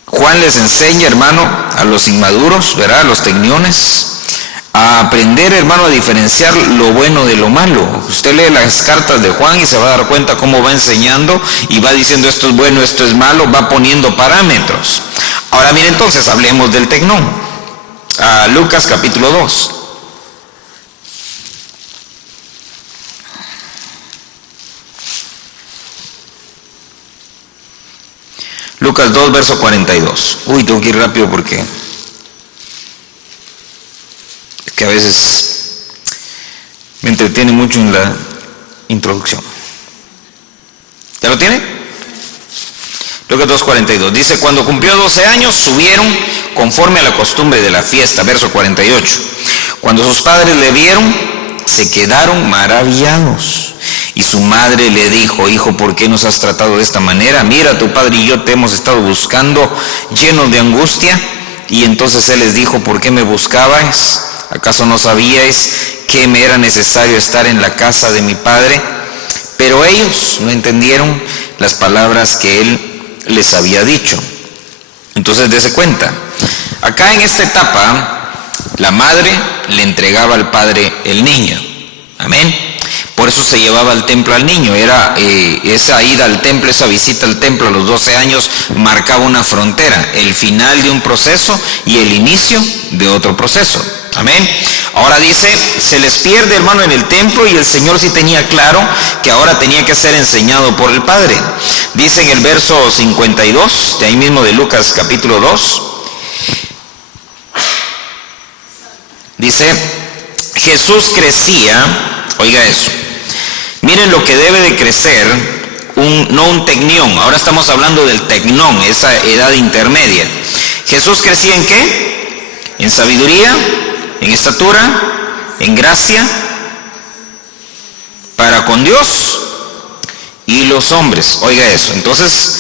Juan les enseña, hermano, a los inmaduros, ¿verdad? A los tecniones, a aprender, hermano, a diferenciar lo bueno de lo malo. Usted lee las cartas de Juan y se va a dar cuenta cómo va enseñando y va diciendo esto es bueno, esto es malo, va poniendo parámetros. Ahora mire, entonces hablemos del tecnón. Lucas capítulo 2. Lucas 2, verso 42. Uy, tengo que ir rápido porque... que a veces me entretiene mucho en la introducción. ¿Ya lo tiene? Lucas 2:42. Dice, cuando cumplió 12 años, subieron conforme a la costumbre de la fiesta. Verso 48. Cuando sus padres le vieron, se quedaron maravillados. Y su madre le dijo, hijo, ¿por qué nos has tratado de esta manera? Mira, tu padre y yo te hemos estado buscando llenos de angustia. Y entonces él les dijo, ¿por qué me buscabais? ¿Acaso no sabíais que me era necesario estar en la casa de mi padre? Pero ellos no entendieron las palabras que él les había dicho. Entonces dése cuenta, acá en esta etapa, la madre le entregaba al padre el niño. Amén. Por eso se llevaba al templo al niño. Era esa ida al templo, esa visita al templo a los 12 años marcaba una frontera, el final de un proceso y el inicio de otro proceso. Amén. Ahora dice, se les pierde, hermano, en el templo, y el Señor sí tenía claro que ahora tenía que ser enseñado por el Padre. Dice en el verso 52, de ahí mismo de Lucas capítulo 2, dice, Jesús crecía, oiga eso, miren lo que debe de crecer, no un tecnión, ahora estamos hablando del tecnón, esa edad intermedia. Jesús crecía ¿en qué? En sabiduría, en estatura, en gracia, para con Dios y los hombres. Oiga eso. Entonces,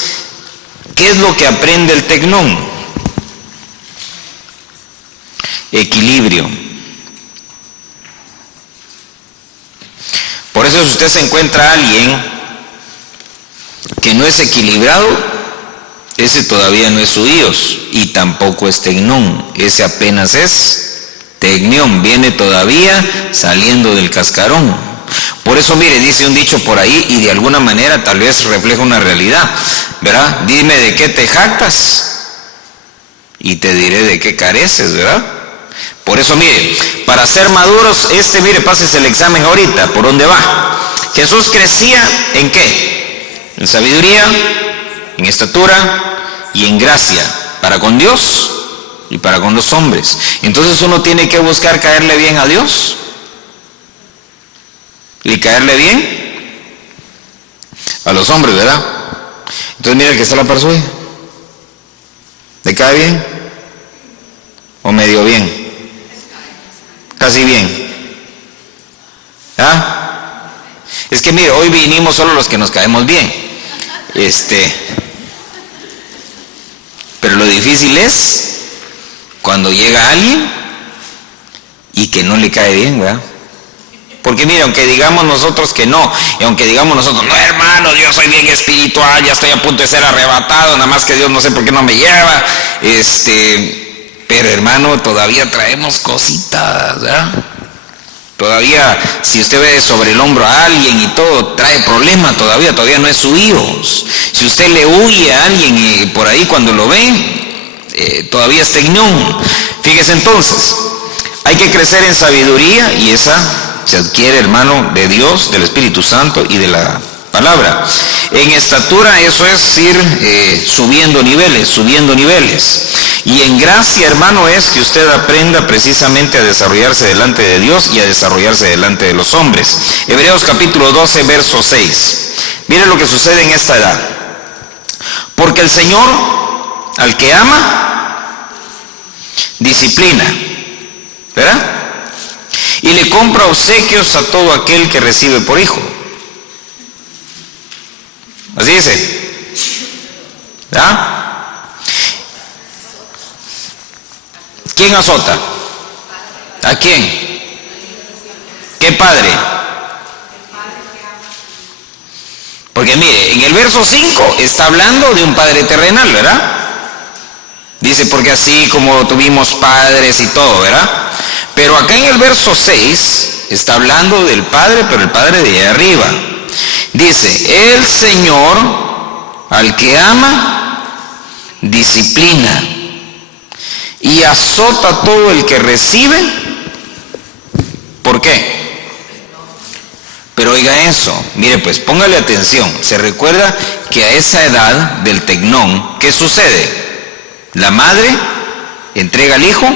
¿qué es lo que aprende el tecnón? Equilibrio. Por eso si usted se encuentra a alguien que no es equilibrado, ese todavía no es su Dios y tampoco es tecnón, ese apenas es tecnión, viene todavía saliendo del cascarón. Por eso mire, dice un dicho por ahí y de alguna manera tal vez refleja una realidad, ¿verdad? Dime de qué te jactas y te diré de qué careces, ¿verdad? Por eso mire, para ser maduros, mire, pases el examen ahorita, ¿por dónde va? Jesús crecía ¿en qué? En sabiduría, en estatura y en gracia, para con Dios y para con los hombres. Entonces uno tiene que buscar caerle bien a Dios y caerle bien a los hombres, ¿verdad? Entonces mira el que está a la par suya, ¿le cae bien? ¿O medio bien? Casi bien. ¿Ah? Es que mire, hoy vinimos solo los que nos caemos bien. Pero lo difícil es cuando llega alguien y que no le cae bien, ¿verdad? Porque mire, aunque digamos nosotros que no, y aunque digamos nosotros, no hermano, yo soy bien espiritual, ya estoy a punto de ser arrebatado, nada más que Dios no sé por qué no me lleva, pero hermano, todavía traemos cositas, ¿verdad? Todavía, si usted ve sobre el hombro a alguien y todo, trae problema todavía no es su hijo. Si usted le huye a alguien por ahí cuando lo ve, todavía es tecnón. Fíjese entonces, hay que crecer en sabiduría y esa se adquiere, hermano, de Dios, del Espíritu Santo y de la palabra. En estatura, eso es ir subiendo niveles. Y en gracia, hermano, es que usted aprenda precisamente a desarrollarse delante de Dios y a desarrollarse delante de los hombres. Hebreos capítulo 12, verso 6. Mire lo que sucede en esta edad. Porque el Señor, al que ama, disciplina, ¿verdad? Y le compra obsequios a todo aquel que recibe por hijo. Así dice, ¿verdad? ¿Quién azota? ¿A quién? ¿Qué padre? Porque mire, en el verso 5 está hablando de un padre terrenal, ¿verdad? Dice, porque así como tuvimos padres y todo, ¿verdad? Pero acá en el verso 6 está hablando del padre, pero el padre de allá arriba. Dice, el Señor al que ama, disciplina y azota a todo el que recibe. ¿Por qué? Pero oiga eso, mire pues, póngale atención. Se recuerda que a esa edad del tecnón, ¿qué sucede? La madre entrega al hijo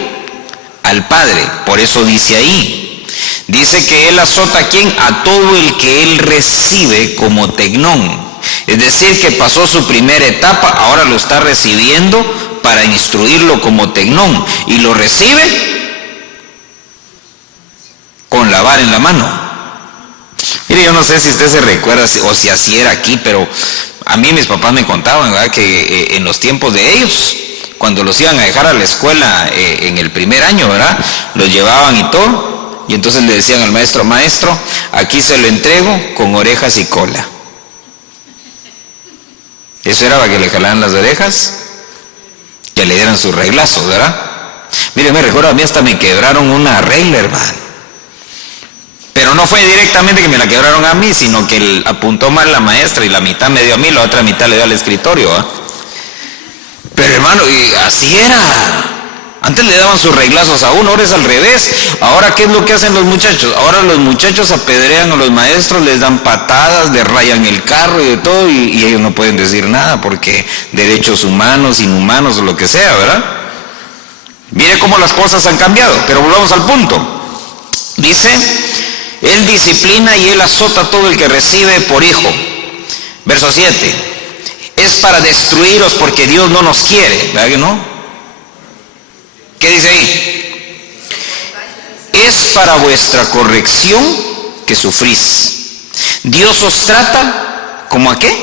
al Padre. Por eso dice ahí, dice que Él azota ¿a quién? A todo el que Él recibe como tecnón. Es decir, que pasó su primera etapa, ahora lo está recibiendo para instruirlo como tecnón. Y lo recibe con la vara en la mano. Mire, yo no sé si usted se recuerda o si así era aquí, pero a mí mis papás me contaban, ¿verdad?, que en los tiempos de ellos, cuando los iban a dejar a la escuela en el primer año, ¿verdad?, los llevaban y todo, y entonces le decían al maestro, maestro, aquí se lo entrego con orejas y cola. Eso era para que le jalaran las orejas, que le dieran sus reglazos, ¿verdad? Mire, me recuerdo, a mí hasta me quebraron una regla, hermano. Pero no fue directamente que me la quebraron a mí, sino que apuntó mal la maestra y la mitad me dio a mí, la otra mitad le dio al escritorio, ¿eh? Pero hermano, y así era. Antes le daban sus reglazos a uno, ahora es al revés. Ahora, ¿qué es lo que hacen los muchachos? Ahora los muchachos apedrean a los maestros, les dan patadas, les rayan el carro y de todo, y ellos no pueden decir nada porque derechos humanos, inhumanos o lo que sea, ¿verdad? Mire cómo las cosas han cambiado, pero volvamos al punto. Dice, Él disciplina y Él azota a todo el que recibe por hijo. Verso 7. Es para destruiros porque Dios no nos quiere, ¿verdad que no? ¿Qué dice ahí? Es para vuestra corrección que sufrís. Dios os trata ¿como a qué?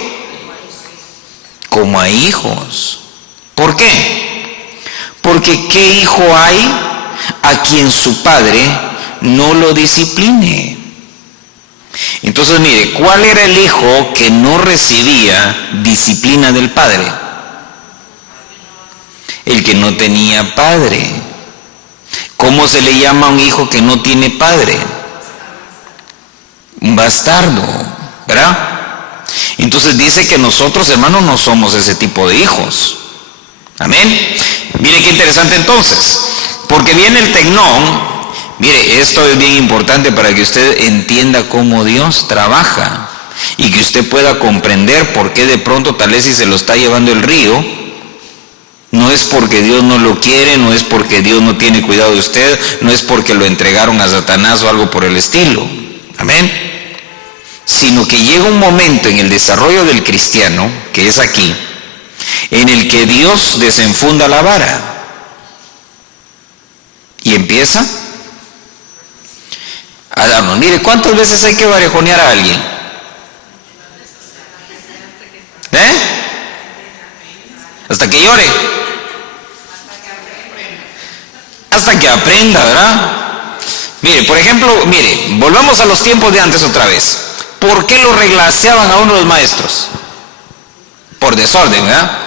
Como a hijos. ¿Por qué? Porque ¿qué hijo hay a quien su padre no lo discipline? Entonces mire, ¿cuál era el hijo que no recibía disciplina del padre? El que no tenía padre. ¿Cómo se le llama a un hijo que no tiene padre? Un bastardo, ¿verdad? Entonces dice que nosotros, hermanos, no somos ese tipo de hijos. Amén. Mire qué interesante entonces, porque viene el tecnón. Mire, esto es bien importante para que usted entienda cómo Dios trabaja y que usted pueda comprender por qué de pronto tal vez si se lo está llevando el río, no es porque Dios no lo quiere, no es porque Dios no tiene cuidado de usted, no es porque lo entregaron a Satanás o algo por el estilo. Amén. Sino que llega un momento en el desarrollo del cristiano, que es aquí, en el que Dios desenfunda la vara y empieza a darnos. Mire, ¿cuántas veces hay que varejonear a alguien? Hasta que llore. Hasta que aprenda, ¿verdad? Mire, por ejemplo, mire, volvamos a los tiempos de antes otra vez. ¿Por qué lo reglaseaban a uno los maestros? Por desorden, ¿verdad?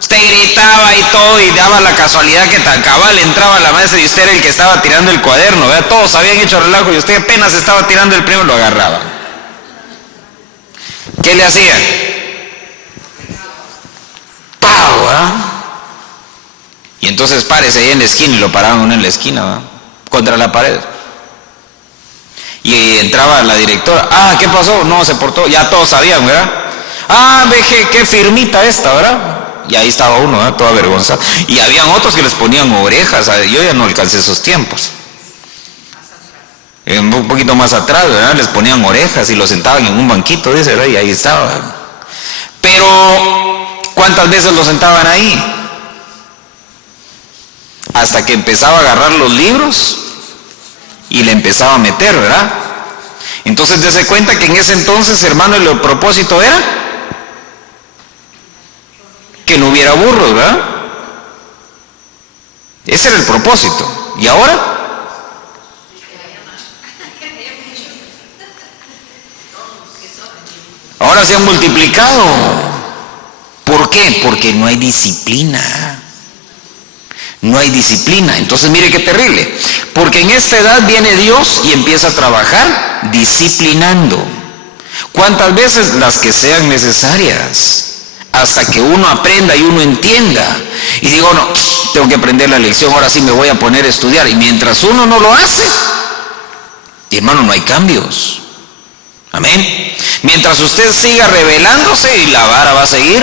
Usted gritaba y todo y daba la casualidad que tan cabal entraba la maestra y usted era el que estaba tirando el cuaderno, ¿verdad? Todos habían hecho relajo y usted apenas estaba tirando el primero, lo agarraba. ¿Qué le hacía? ¡Pau! ¿Verdad? Y entonces párese ahí en la esquina y lo paraban uno en la esquina, ¿verdad? Contra la pared. Y entraba la directora. Ah, ¿qué pasó? No, se portó. Ya todos sabían, ¿verdad? Ah, veje, qué firmita esta, ¿verdad? Y ahí estaba uno, ¿eh? Toda vergüenza. Y habían otros que les ponían orejas. Yo ya no alcancé esos tiempos. Un poquito más atrás, ¿verdad? Les ponían orejas y los sentaban en un banquito, dice, ¿verdad? Y ahí estaba. Pero, ¿cuántas veces los sentaban ahí? Hasta que empezaba a agarrar los libros y le empezaba a meter, ¿verdad? Entonces, dése cuenta que en ese entonces, hermano, el propósito era que no hubiera burros, ¿verdad? Ese era el propósito. ¿Y ahora? Ahora se han multiplicado. ¿Por qué? Porque no hay disciplina. No hay disciplina. Entonces mire qué terrible. Porque en esta edad viene Dios y empieza a trabajar disciplinando. ¿Cuántas veces? Las que sean necesarias. Hasta que uno aprenda y uno entienda. Y digo, no, tengo que aprender la lección, ahora sí me voy a poner a estudiar. Y mientras uno no lo hace, hermano, no hay cambios. Amén. Mientras usted siga rebelándose, y la vara va a seguir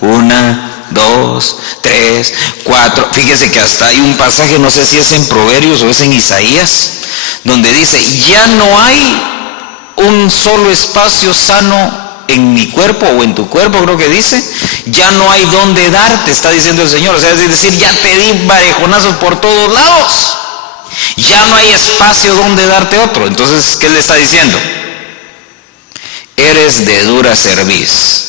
una 2, 3, 4. Fíjese que hasta hay un pasaje, no sé si es en Proverbios o es en Isaías, donde dice, ya no hay un solo espacio sano en mi cuerpo o en tu cuerpo, creo que dice, ya no hay donde darte, está diciendo el Señor. O sea, es decir, ya te di varejonazos por todos lados, ya no hay espacio donde darte otro. Entonces, ¿qué le está diciendo? Eres de dura cerviz,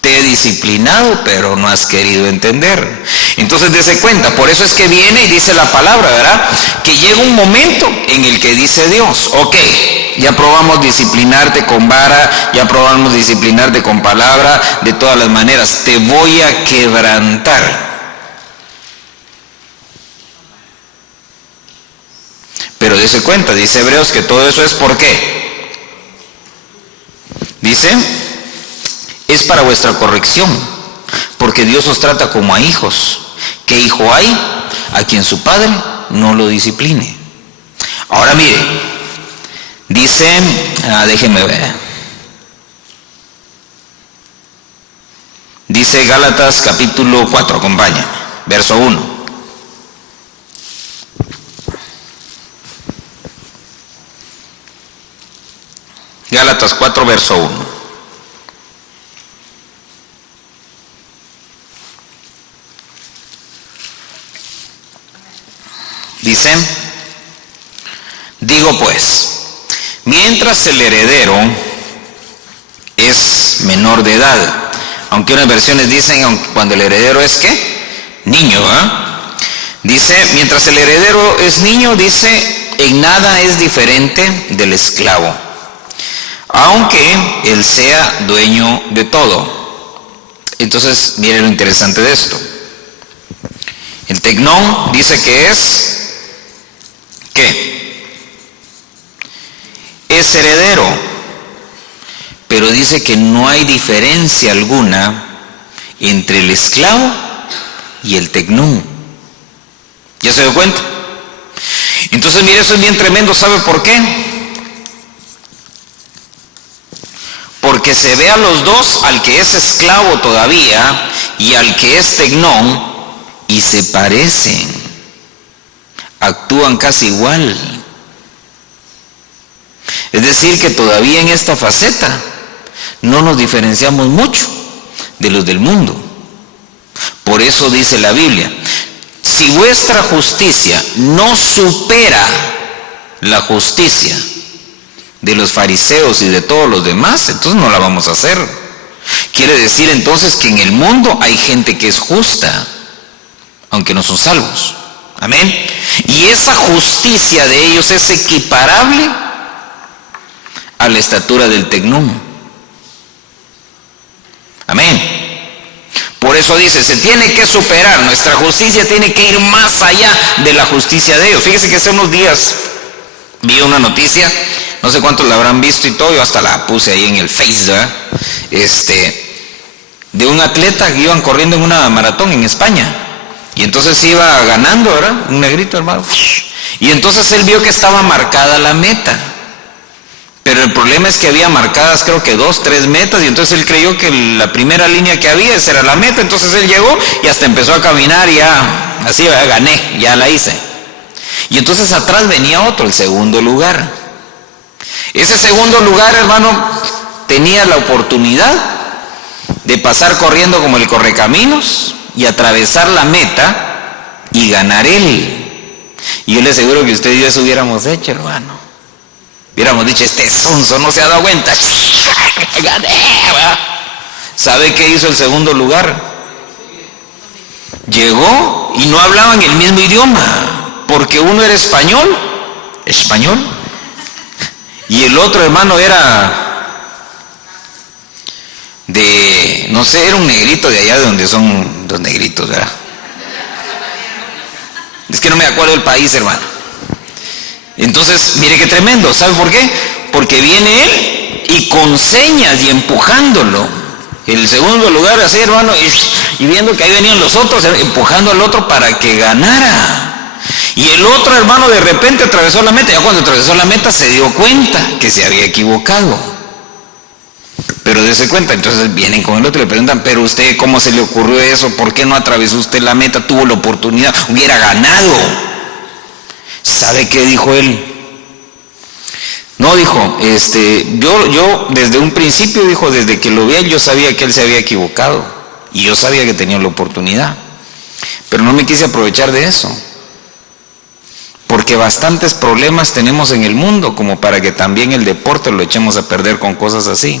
te he disciplinado, pero no has querido entender. Entonces dése cuenta, por eso es que viene y dice la palabra, ¿verdad? Que llega un momento en el que dice Dios, ok, ya probamos disciplinarte con vara, ya probamos disciplinarte con palabra, de todas las maneras, te voy a quebrantar. Pero dése cuenta, dice Hebreos, que todo eso es ¿por qué? Dice, es para vuestra corrección, porque Dios os trata como a hijos. ¿Qué hijo hay a quien su padre no lo discipline? Ahora mire, dice, déjenme ver, dice Gálatas capítulo 4, acompáñame, verso 1. Gálatas 4, verso 1. Dice, digo pues, mientras el heredero es menor de edad, aunque unas versiones dicen cuando el heredero es ¿qué? Niño, ¿eh? Dice, mientras el heredero es niño, dice, en nada es diferente del esclavo, aunque él sea dueño de todo. Entonces, miren lo interesante de esto. El tecnón dice que es ¿qué? Es heredero, pero dice que no hay diferencia alguna entre el esclavo y el tecnón. ¿Ya se dio cuenta? Entonces, mire, eso es bien tremendo. ¿Sabe por qué? Porque se ve a los dos, al que es esclavo todavía y al que es tecnón, y se parecen. Actúan casi igual. Es decir, que todavía en esta faceta no nos diferenciamos mucho de los del mundo. Por eso dice la Biblia, si vuestra justicia no supera la justicia de los fariseos y de todos los demás, entonces no la vamos a hacer. Quiere decir entonces que en el mundo hay gente que es justa, aunque no son salvos. Amén. Y esa justicia de ellos es equiparable a la estatura del tecnón. Amén. Por eso dice, se tiene que superar, nuestra justicia tiene que ir más allá de la justicia de ellos. Fíjese que hace unos días vi una noticia, no sé cuántos la habrán visto y todo, yo hasta la puse ahí en el Face, ¿verdad? De un atleta que iban corriendo en una maratón en España. Y entonces iba ganando, ¿verdad? Un negrito, hermano. Y entonces él vio que estaba marcada la meta. Pero el problema es que había marcadas creo que 2, 3 metas, y entonces él creyó que la primera línea que había, esa era la meta. Entonces él llegó y hasta empezó a caminar y ya, así, ya gané, ya la hice. Y entonces atrás venía otro, el segundo lugar. Ese segundo lugar, hermano, tenía la oportunidad de pasar corriendo como el correcaminos y atravesar la meta y ganar él. Y yo le aseguro que usted y yo eso hubiéramos hecho, hermano. Hubiéramos dicho, este sonso no se ha dado cuenta. Gané. ¿Sabe qué hizo el segundo lugar? Llegó y no hablaban el mismo idioma, porque uno era español, y el otro, hermano, era de, no sé, era un negrito de allá de donde son los negritos, ¿verdad? Es que no me acuerdo del país, hermano. Entonces, mire qué tremendo, ¿sabe por qué? Porque viene él y con señas y empujándolo, el segundo lugar así, hermano, y viendo que ahí venían los otros, empujando al otro para que ganara. Y el otro, hermano, de repente atravesó la meta. Ya cuando atravesó la meta se dio cuenta que se había equivocado. Pero dése cuenta, entonces vienen con el otro y le preguntan, pero usted, ¿cómo se le ocurrió eso? ¿Por qué no atravesó usted la meta? Tuvo la oportunidad, hubiera ganado. ¿Sabe qué dijo él? No, dijo, yo desde un principio, dijo, desde que lo vi, yo sabía que él se había equivocado. Y yo sabía que tenía la oportunidad. Pero no me quise aprovechar de eso. Porque bastantes problemas tenemos en el mundo como para que también el deporte lo echemos a perder con cosas así.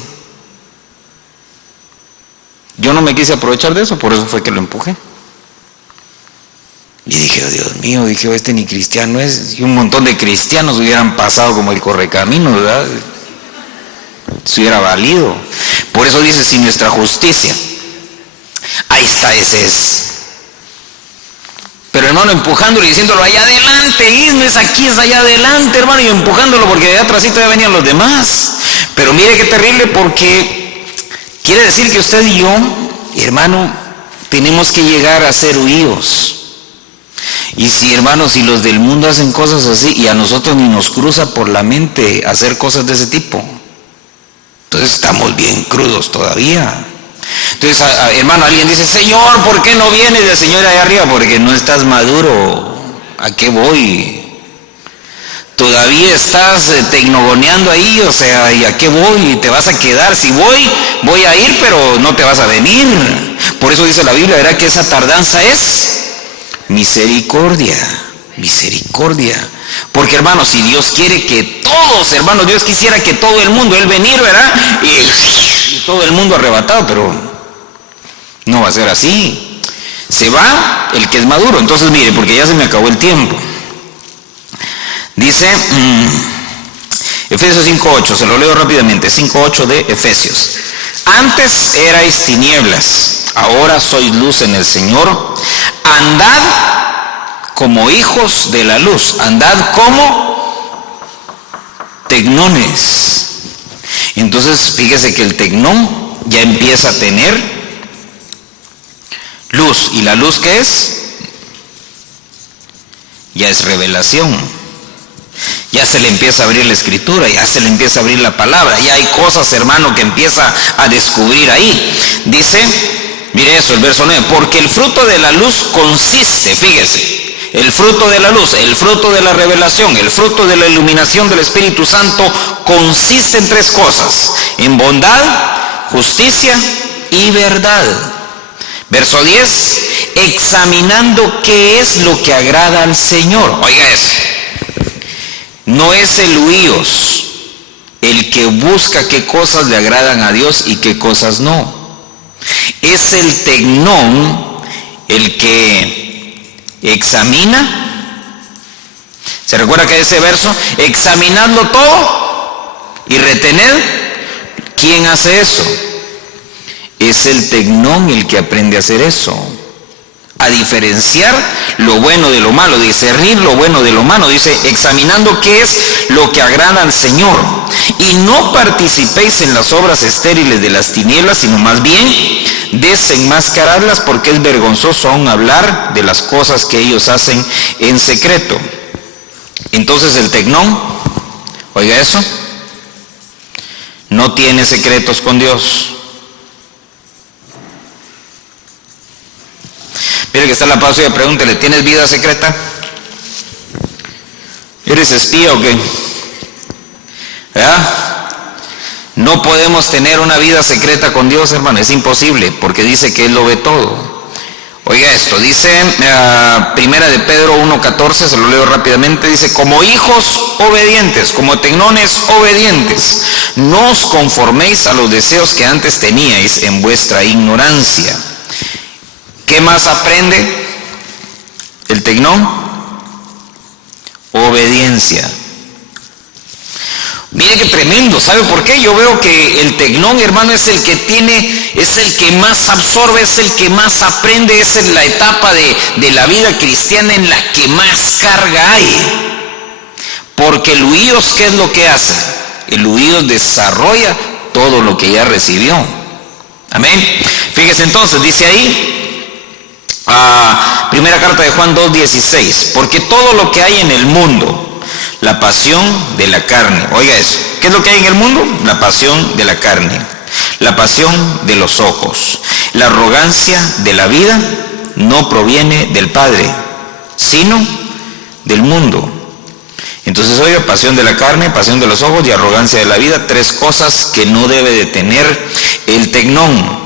Yo no me quise aprovechar de eso, por eso fue que lo empujé. Y dije, oh, Dios mío, dije, oh, ni cristiano es. Y un montón de cristianos hubieran pasado como el correcamino, ¿verdad? Se hubiera valido. Por eso dice, si nuestra justicia, ahí está, ese es. Pero hermano, empujándolo y diciéndolo, allá adelante, y no es aquí, es allá adelante, hermano, y empujándolo porque de atrásito ya venían los demás. Pero mire qué terrible, porque quiere decir que usted y yo, hermano, tenemos que llegar a ser huíos. Y si, hermanos, si los del mundo hacen cosas así y a nosotros ni nos cruza por la mente hacer cosas de ese tipo, entonces estamos bien crudos todavía. Entonces, hermano, alguien dice, Señor, ¿por qué no vienes del Señor allá arriba? Porque no estás maduro. ¿A qué voy? Todavía estás tecnogoneando ahí, o sea, ¿y a qué voy? ¿Te vas a quedar? Si voy a ir, pero no te vas a venir. Por eso dice la Biblia, ¿verdad? Que esa tardanza es misericordia, misericordia. Porque, hermanos, si Dios quiere que todos, hermanos, Dios quisiera que todo el mundo, Él venir, ¿verdad? Y todo el mundo arrebatado, pero no va a ser así. Se va el que es maduro. Entonces, mire, porque ya se me acabó el tiempo. Dice Efesios 5:8, se lo leo rápidamente, 5:8 de Efesios. Antes erais tinieblas, ahora sois luz en el Señor. Andad como hijos de la luz, andad como tecnones. Entonces, fíjese que el tecnón ya empieza a tener luz. ¿Y la luz qué es? Ya es revelación. Ya se le empieza a abrir la escritura, ya se le empieza a abrir la palabra, ya hay cosas, hermano, que empieza a descubrir ahí. Dice, mire eso, el verso 9, porque el fruto de la luz consiste, fíjese, el fruto de la luz, el fruto de la revelación, el fruto de la iluminación del Espíritu Santo consiste en tres cosas: en bondad, justicia y verdad. Verso 10, examinando qué es lo que agrada al Señor. Oiga eso. No es el huíos el que busca qué cosas le agradan a Dios y qué cosas no. Es el tecnón el que examina. ¿Se recuerda que ese verso? Examinadlo todo y retened. ¿Quién hace eso? Es el tecnón el que aprende a hacer eso. A diferenciar lo bueno de lo malo, discernir lo bueno de lo malo. Dice, examinando qué es lo que agrada al Señor. Y no participéis en las obras estériles de las tinieblas, sino más bien desenmascaradlas, porque es vergonzoso aún hablar de las cosas que ellos hacen en secreto. Entonces el tecnón, oiga eso, no tiene secretos con Dios. Mire que está en la pausa y pregúntele, ¿tienes vida secreta? ¿Eres espía o qué? ¿Verdad? No podemos tener una vida secreta con Dios, hermano, es imposible, porque dice que Él lo ve todo. Oiga esto, dice Primera de Pedro 1:14, se lo leo rápidamente, dice, como hijos obedientes, como tecnones obedientes, no os conforméis a los deseos que antes teníais en vuestra ignorancia. ¿Qué más aprende el tecnón? Obediencia. Mire qué tremendo, ¿sabe por qué? Yo veo que el tecnón, hermano, es el que tiene, es el que más absorbe, es el que más aprende, es en la etapa de la vida cristiana en la que más carga hay. Porque el huíos, ¿qué es lo que hace? El huíos desarrolla todo lo que ya recibió. Amén. Fíjese entonces, dice ahí, primera carta de Juan 2:16, porque todo lo que hay en el mundo, la pasión de la carne, oiga eso, ¿qué es lo que hay en el mundo? La pasión de la carne, la pasión de los ojos. La arrogancia de la vida no proviene del Padre, sino del mundo. Entonces, oiga, pasión de la carne, pasión de los ojos y arrogancia de la vida, tres cosas que no debe de tener el tecnón.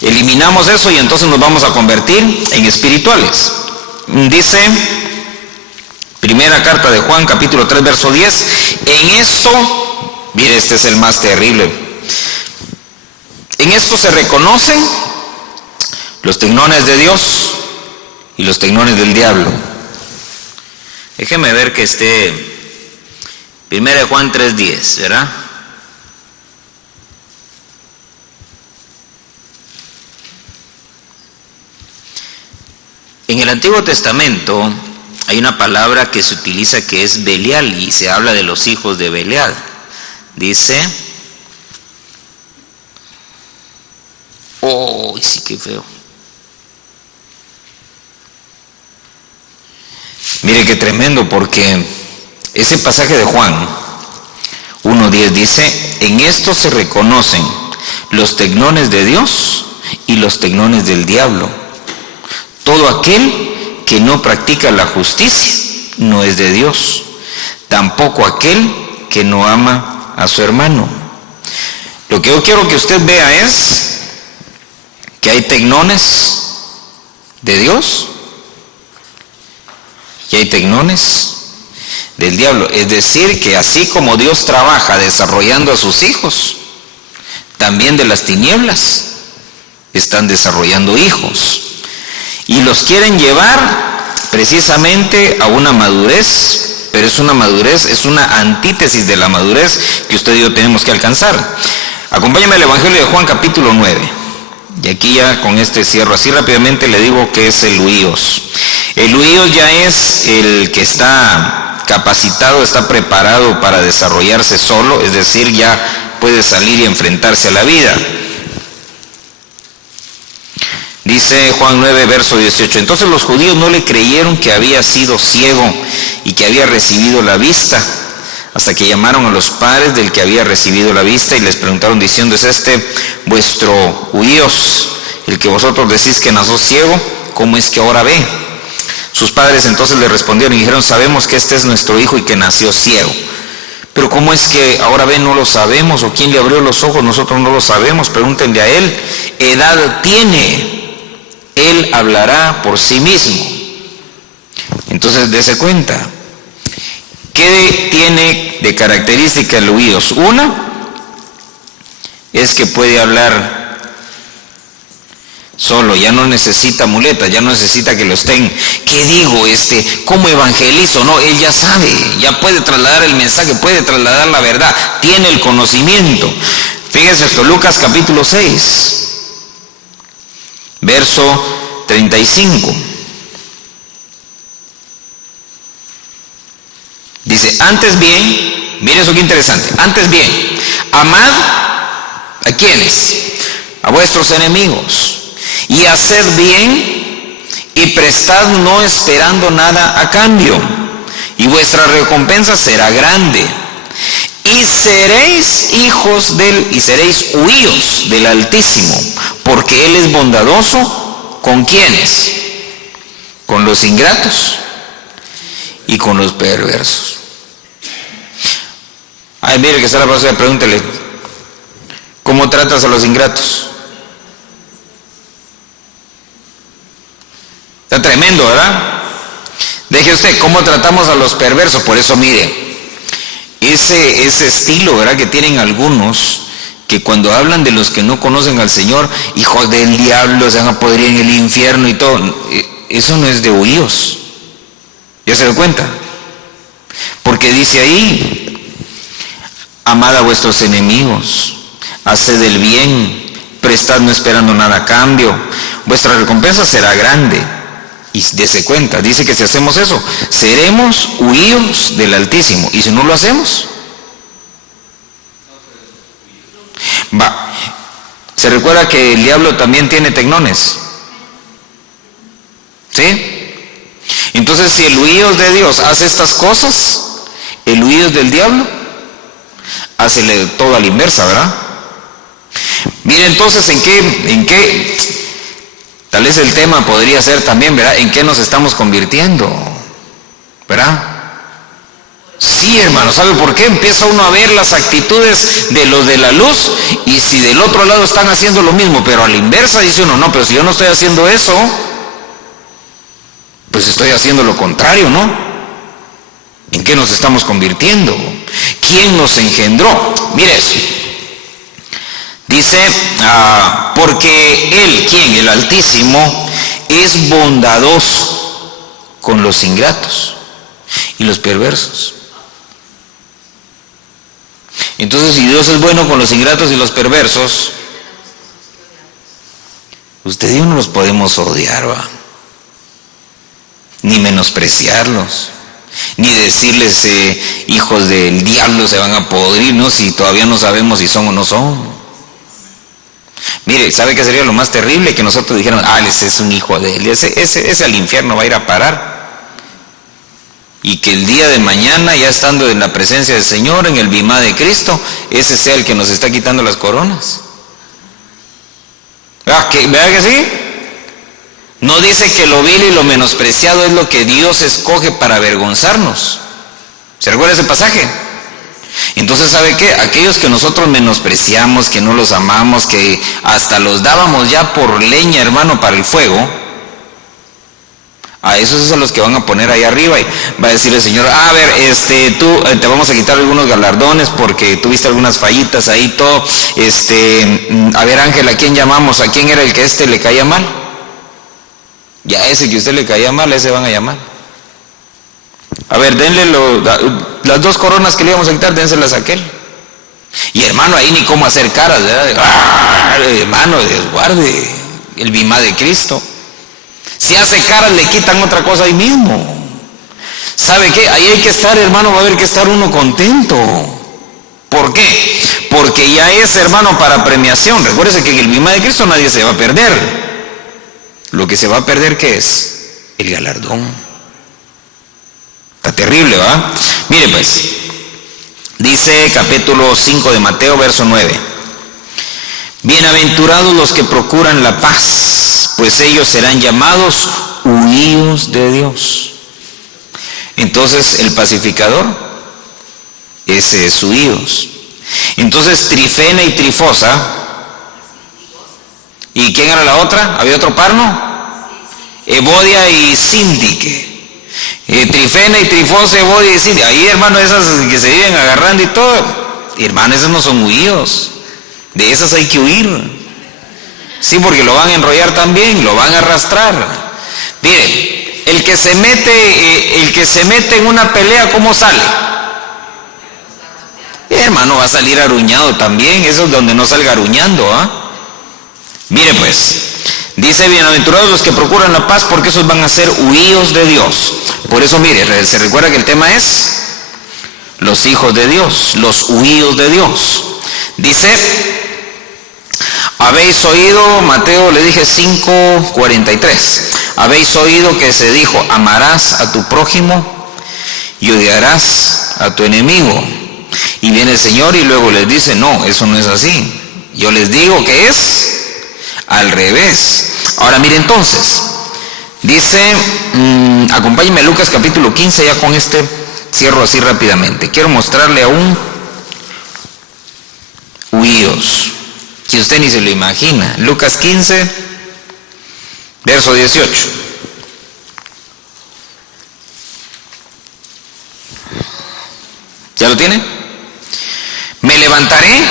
Eliminamos eso y entonces nos vamos a convertir en espirituales. Dice, primera carta de Juan, capítulo 3, verso 10, en esto, mire, este es el más terrible, en esto se reconocen los tecnones de Dios y los tecnones del diablo. Déjeme ver que esté 1 Juan 3:10, ¿verdad? En el Antiguo Testamento hay una palabra que se utiliza que es Belial y se habla de los hijos de Belial. Dice, oh, sí, qué feo. Mire qué tremendo, porque ese pasaje de Juan 1:10 dice, en esto se reconocen los tecnones de Dios y los tecnones del diablo. Todo aquel que no practica la justicia no es de Dios, tampoco aquel que no ama a su hermano. Lo que yo quiero que usted vea es que hay tecnones de Dios y hay tecnones del diablo. Es decir, que así como Dios trabaja desarrollando a sus hijos, también de las tinieblas están desarrollando hijos. Y los quieren llevar precisamente a una madurez, pero es una madurez, es una antítesis de la madurez que usted y yo tenemos que alcanzar. Acompáñame al Evangelio de Juan, capítulo 9. Y aquí ya con este cierro. Así rápidamente le digo que es el huíos. El huíos ya es el que está capacitado, está preparado para desarrollarse solo, es decir, ya puede salir y enfrentarse a la vida. Dice Juan 9, verso 18, entonces los judíos no le creyeron que había sido ciego y que había recibido la vista, hasta que llamaron a los padres del que había recibido la vista y les preguntaron diciendo, ¿es este vuestro huíos, el que vosotros decís que nació ciego? ¿Cómo es que ahora ve? Sus padres entonces le respondieron y dijeron, sabemos que este es nuestro hijo y que nació ciego. Pero ¿cómo es que ahora ve? No lo sabemos. ¿O quién le abrió los ojos? Nosotros no lo sabemos. Pregúntenle a él. Edad tiene. Él hablará por sí mismo. Entonces, dése cuenta. ¿Qué tiene de característica el huíos? Una es que puede hablar solo, ya no necesita muletas, ya no necesita que lo estén, ¿qué digo? ¿Cómo evangelizo? No, él ya sabe, ya puede trasladar el mensaje, puede trasladar la verdad, tiene el conocimiento. Fíjense esto, Lucas capítulo 6, verso 35. Dice, antes bien, mire eso que interesante, antes bien, amad, ¿a quiénes? A vuestros enemigos. Y haced bien y prestad no esperando nada a cambio, y vuestra recompensa será grande. Y seréis huíos del Altísimo, porque Él es bondadoso, ¿con quiénes? Con los ingratos y con los perversos. Ay, mire que está la persona, pregúntele, ¿cómo tratas a los ingratos? Está tremendo, ¿verdad? Deje usted, ¿cómo tratamos a los perversos? Por eso, mire, ese estilo, ¿verdad?, que tienen algunos, que cuando hablan de los que no conocen al Señor, hijos del diablo, se van a podrir en el infierno y todo, eso no es de huíos. ¿Ya se dio cuenta? Porque dice ahí, amad a vuestros enemigos, haced el bien, prestad no esperando nada a cambio, vuestra recompensa será grande. Y dése cuenta, dice que si hacemos eso, seremos huíos del Altísimo. ¿Y si no lo hacemos? ¿Se recuerda que el diablo también tiene tecnones? ¿Sí? Entonces, si el huíos de Dios hace estas cosas, el huíos del diablo hace todo a la inversa, ¿verdad? Mire entonces en qué, tal vez el tema podría ser también, ¿verdad? ¿En qué nos estamos convirtiendo? ¿Verdad? Sí, hermano, ¿sabe por qué? Empieza uno a ver las actitudes de los de la luz, y si del otro lado están haciendo lo mismo, pero a la inversa dice uno, no, pero si yo no estoy haciendo eso, pues estoy haciendo lo contrario, ¿no? ¿En qué nos estamos convirtiendo? ¿Quién nos engendró? Mire eso. Dice, porque Él, ¿quién? El Altísimo, es bondadoso con los ingratos y los perversos. Entonces, si Dios es bueno con los ingratos y los perversos, usted y yo no los podemos odiar, ¿va? Ni menospreciarlos, ni decirles hijos del diablo, se van a podrir, ¿no? Si todavía no sabemos si son o no son. Mire, ¿sabe qué sería lo más terrible? Que nosotros dijéramos, ese es un hijo de él, ese al infierno va a ir a parar. Y que el día de mañana, ya estando en la presencia del Señor, en el bimá de Cristo, ese sea el que nos está quitando las coronas. ¿Verdad que sí? No dice que lo vil y lo menospreciado es lo que Dios escoge para avergonzarnos. ¿Se recuerda ese pasaje? Entonces, ¿sabe qué? Aquellos que nosotros menospreciamos, que no los amamos, que hasta los dábamos ya por leña, hermano, para el fuego, a esos es a los que van a poner ahí arriba, y va a decir el Señor, a ver, tú te vamos a quitar algunos galardones porque tuviste algunas fallitas ahí, todo, a ver, Ángel, ¿a quién llamamos? ¿A quién era el que le caía mal? Ya ese que usted le caía mal, a ese van a llamar. A ver, denle las 2 coronas que le íbamos a quitar, dénselas a aquel. Y hermano, ahí ni cómo hacer caras, ¿verdad? Hermano, desguarde el bimá de Cristo. Si hace caras, le quitan otra cosa ahí mismo. ¿Sabe qué? Ahí hay que estar, hermano, va a haber que estar uno contento. ¿Por qué? Porque ya es, hermano, para premiación. Recuérdese que en el bimá de Cristo nadie se va a perder. Lo que se va a perder, ¿qué es? El galardón. Está terrible, ¿va? Mire pues, dice capítulo 5 de Mateo, verso 9. Bienaventurados los que procuran la paz, pues ellos serán llamados huíos de Dios. Entonces, el pacificador, ese es huíos. Entonces, Trifena y Trifosa, ¿y quién era la otra? ¿Había otro par, no? Evodia y Síndique. Trifena y Trifosa, Evodia y Síndique. Ahí, hermano, esas que se viven agarrando y todo, hermano, esos no son huíos. De esas hay que huir. Sí, porque lo van a enrollar también, lo van a arrastrar. Mire, el que se mete en una pelea, ¿cómo sale? Hermano, va a salir aruñado también. Eso es donde no salga aruñando, ¿ah? Mire pues, dice, bienaventurados los que procuran la paz, porque esos van a ser huíos de Dios. Por eso, mire, se recuerda que el tema es los hijos de Dios, los huíos de Dios. Dice, habéis oído, Mateo le dije 5:43, habéis oído que se dijo, amarás a tu prójimo y odiarás a tu enemigo. Y viene el Señor y luego les dice, no, eso no es así. Yo les digo que es al revés. Ahora mire entonces, dice, acompáñenme a Lucas capítulo 15, ya con cierro así rápidamente. Quiero mostrarle aún huíos, que usted ni se lo imagina. Lucas 15, verso 18. ¿Ya lo tiene? Me levantaré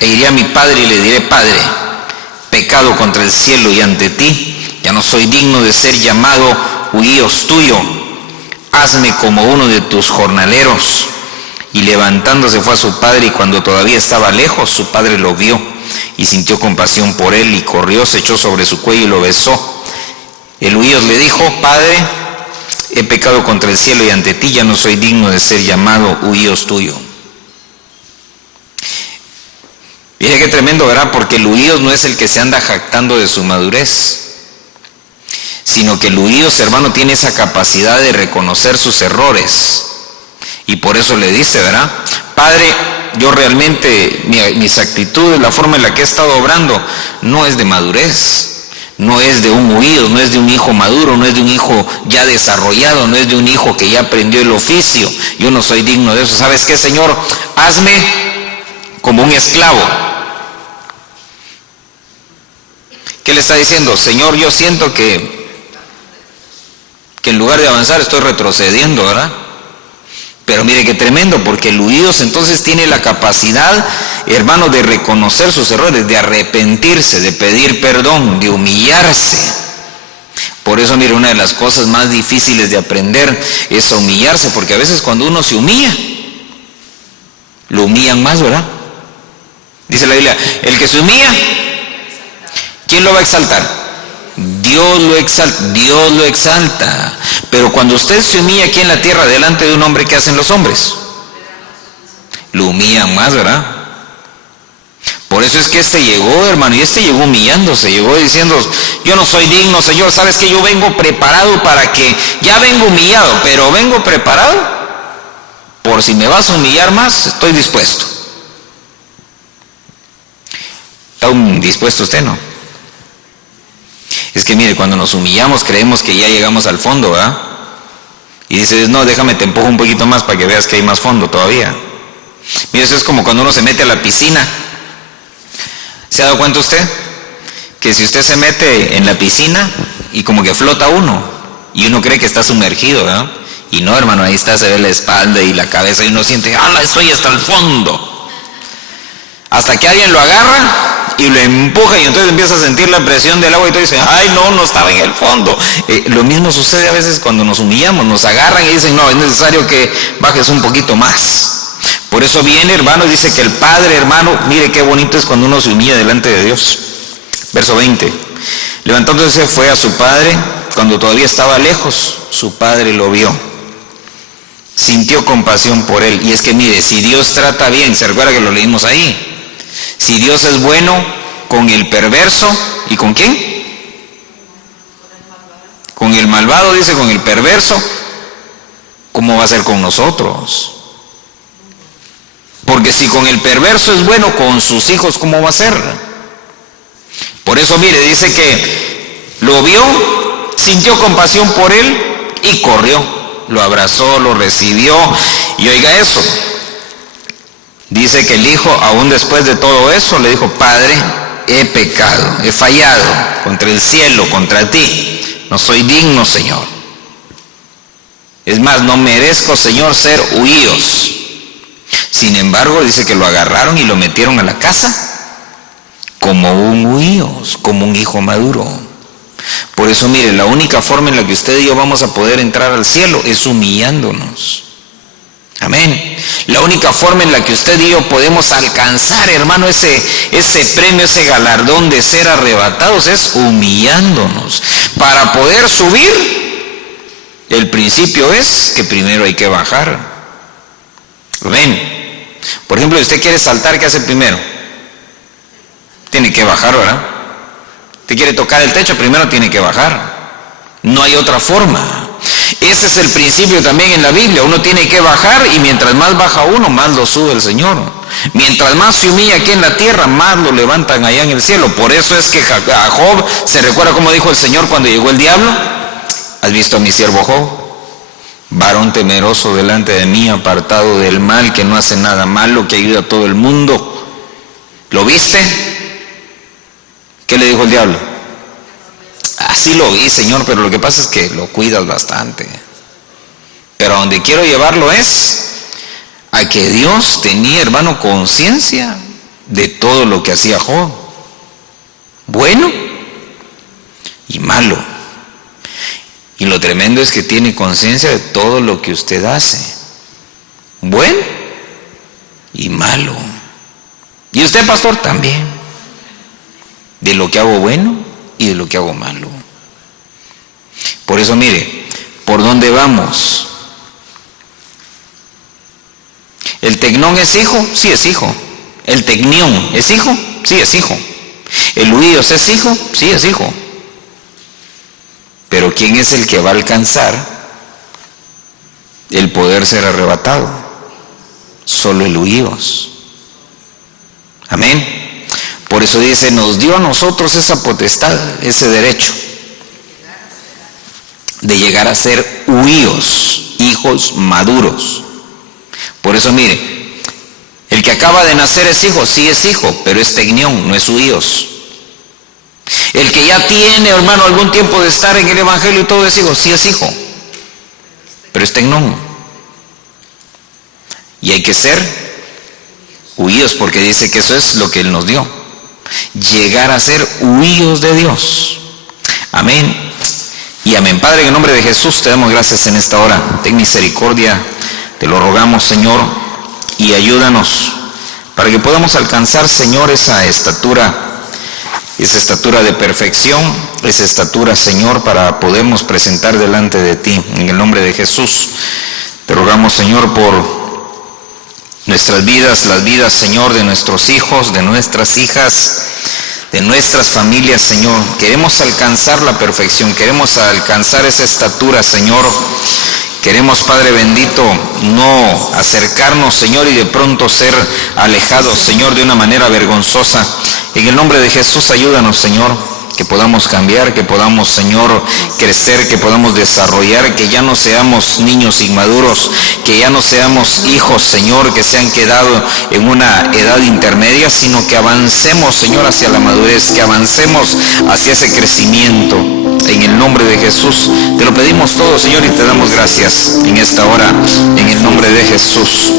e iré a mi padre y le diré, Padre, pecado contra el cielo y ante ti, ya no soy digno de ser llamado huíos tuyo, hazme como uno de tus jornaleros. Y levantándose fue a su padre, y cuando todavía estaba lejos, su padre lo vio y sintió compasión por él, y corrió, se echó sobre su cuello y lo besó. El huíos le dijo, Padre, he pecado contra el cielo y ante ti, ya no soy digno de ser llamado huíos tuyo. Mire qué tremendo, ¿verdad? Porque el huíos no es el que se anda jactando de su madurez, sino que el huíos, hermano, tiene esa capacidad de reconocer sus errores. Y por eso le dice, ¿verdad? Padre, yo realmente, mis actitudes, la forma en la que he estado obrando, no es de madurez. No es de un huido, no es de un hijo maduro, no es de un hijo ya desarrollado, no es de un hijo que ya aprendió el oficio. Yo no soy digno de eso. ¿Sabes qué, Señor? Hazme como un esclavo. ¿Qué le está diciendo? Señor, yo siento que en lugar de avanzar estoy retrocediendo, ¿verdad? Pero mire qué tremendo, porque el huido entonces tiene la capacidad, hermano, de reconocer sus errores, de arrepentirse, de pedir perdón, de humillarse. Por eso, mire, una de las cosas más difíciles de aprender es humillarse, porque a veces cuando uno se humilla, lo humillan más, ¿verdad? Dice la Biblia, el que se humilla, ¿quién lo va a exaltar? Dios lo exalta. Pero cuando usted se humilla aquí en la tierra delante de un hombre, ¿qué hacen los hombres? Lo humillan más, ¿verdad? Por eso es que este llegó, hermano, y este llegó humillándose, llegó diciendo, yo no soy digno, Señor, sabes que yo vengo preparado para que, ya vengo humillado, pero vengo preparado, por si me vas a humillar más, estoy dispuesto. ¿Está dispuesto usted, no? Es que mire, cuando nos humillamos creemos que ya llegamos al fondo, ¿verdad? Y dices, no, déjame, te empujo un poquito más para que veas que hay más fondo todavía. Mire, eso es como cuando uno se mete a la piscina. ¿Se ha dado cuenta usted? Que si usted se mete en la piscina y como que flota uno, y uno cree que está sumergido, ¿verdad? Y no, hermano, ahí está, se ve la espalda y la cabeza y uno siente, ¡ah, estoy hasta el fondo! Hasta que alguien lo agarra y lo empuja y entonces empieza a sentir la presión del agua y tú dices, ay no estaba en el fondo. Lo mismo sucede a veces cuando nos humillamos, nos agarran y dicen, no, es necesario que bajes un poquito más. Por eso viene, hermano, dice que el Padre, hermano, mire qué bonito es cuando uno se humilla delante de Dios. Verso 20, levantándose fue a su padre, cuando todavía estaba lejos, su padre lo vio, sintió compasión por él. Y es que mire, si Dios trata bien, se recuerda que lo leímos ahí, si Dios es bueno con el perverso, ¿y con quién? Con el malvado, dice, con el perverso, ¿cómo va a ser con nosotros? Porque si con el perverso es bueno, con sus hijos, ¿cómo va a ser? Por eso, mire, dice que lo vio, sintió compasión por él y corrió, lo abrazó, lo recibió. Y oiga eso, dice que el hijo, aún después de todo eso, le dijo, Padre, he pecado, he fallado contra el cielo, contra ti, no soy digno, Señor. Es más, no merezco, Señor, ser huíos. Sin embargo, dice que lo agarraron y lo metieron a la casa como un huíos, como un hijo maduro. Por eso, mire, la única forma en la que usted y yo vamos a poder entrar al cielo es humillándonos. Amén. La única forma en la que usted y yo podemos alcanzar, hermano, ese premio, ese galardón de ser arrebatados es humillándonos. Para poder subir, el principio es que primero hay que bajar. Amén. Por ejemplo, si usted quiere saltar, ¿qué hace primero? Tiene que bajar, ¿verdad? Usted quiere tocar el techo, primero tiene que bajar. No hay otra forma. Ese es el principio también en la Biblia. Uno tiene que bajar y mientras más baja uno, más lo sube el Señor. Mientras más se humilla aquí en la tierra, más lo levantan allá en el cielo. Por eso es que a Job, ¿se recuerda cómo dijo el Señor cuando llegó el diablo? ¿Has visto a mi siervo Job? Varón temeroso delante de mí, apartado del mal, que no hace nada malo, que ayuda a todo el mundo. ¿Lo viste? ¿Qué le dijo el diablo? Así lo vi, Señor, pero lo que pasa es que lo cuidas bastante. Pero a donde quiero llevarlo es a que Dios tenía, hermano, conciencia de todo lo que hacía Job. Bueno y malo. Y lo tremendo es que tiene conciencia de todo lo que usted hace. Bueno y malo. Y usted, pastor, también. De lo que hago bueno y de lo que hago malo. Por eso, mire, ¿por dónde vamos? ¿El tecnón es hijo? Sí, es hijo. ¿El tecnión es hijo? Sí, es hijo. ¿El huíos es hijo? Sí, es hijo. Pero ¿quién es el que va a alcanzar el poder ser arrebatado? Solo el huíos. Amén. Por eso dice, nos dio a nosotros esa potestad, ese derecho de llegar a ser huíos, hijos maduros. Por eso mire, el que acaba de nacer es hijo, sí es hijo, pero es tecnión, no es huíos. El que ya tiene, hermano, algún tiempo de estar en el evangelio y todo es hijo, sí es hijo, pero es tecnón. Y hay que ser huíos, porque dice que eso es lo que Él nos dio. Llegar a ser huíos de Dios. Amén. Y amén. Padre, en el nombre de Jesús te damos gracias en esta hora. Ten misericordia, te lo rogamos, Señor, y ayúdanos para que podamos alcanzar, Señor, esa estatura de perfección, esa estatura, Señor, para podernos presentar delante de ti. En el nombre de Jesús te rogamos, Señor, por nuestras vidas, las vidas, Señor, de nuestros hijos, de nuestras hijas, de nuestras familias, Señor. Queremos alcanzar la perfección, queremos alcanzar esa estatura, Señor. Queremos, Padre bendito, no acercarnos, Señor, y de pronto ser alejados, Señor, de una manera vergonzosa. En el nombre de Jesús, ayúdanos, Señor, que podamos cambiar, que podamos, Señor, crecer, que podamos desarrollar, que ya no seamos niños inmaduros, que ya no seamos hijos, Señor, que se han quedado en una edad intermedia, sino que avancemos, Señor, hacia la madurez, que avancemos hacia ese crecimiento. En el nombre de Jesús, te lo pedimos todo, Señor, y te damos gracias en esta hora, en el nombre de Jesús.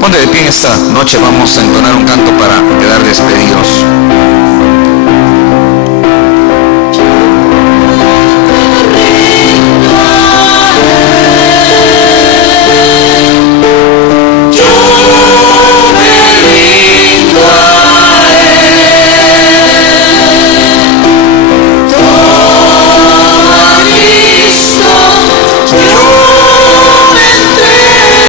Ponte de pie en esta noche, vamos a entonar un canto para quedar despedidos.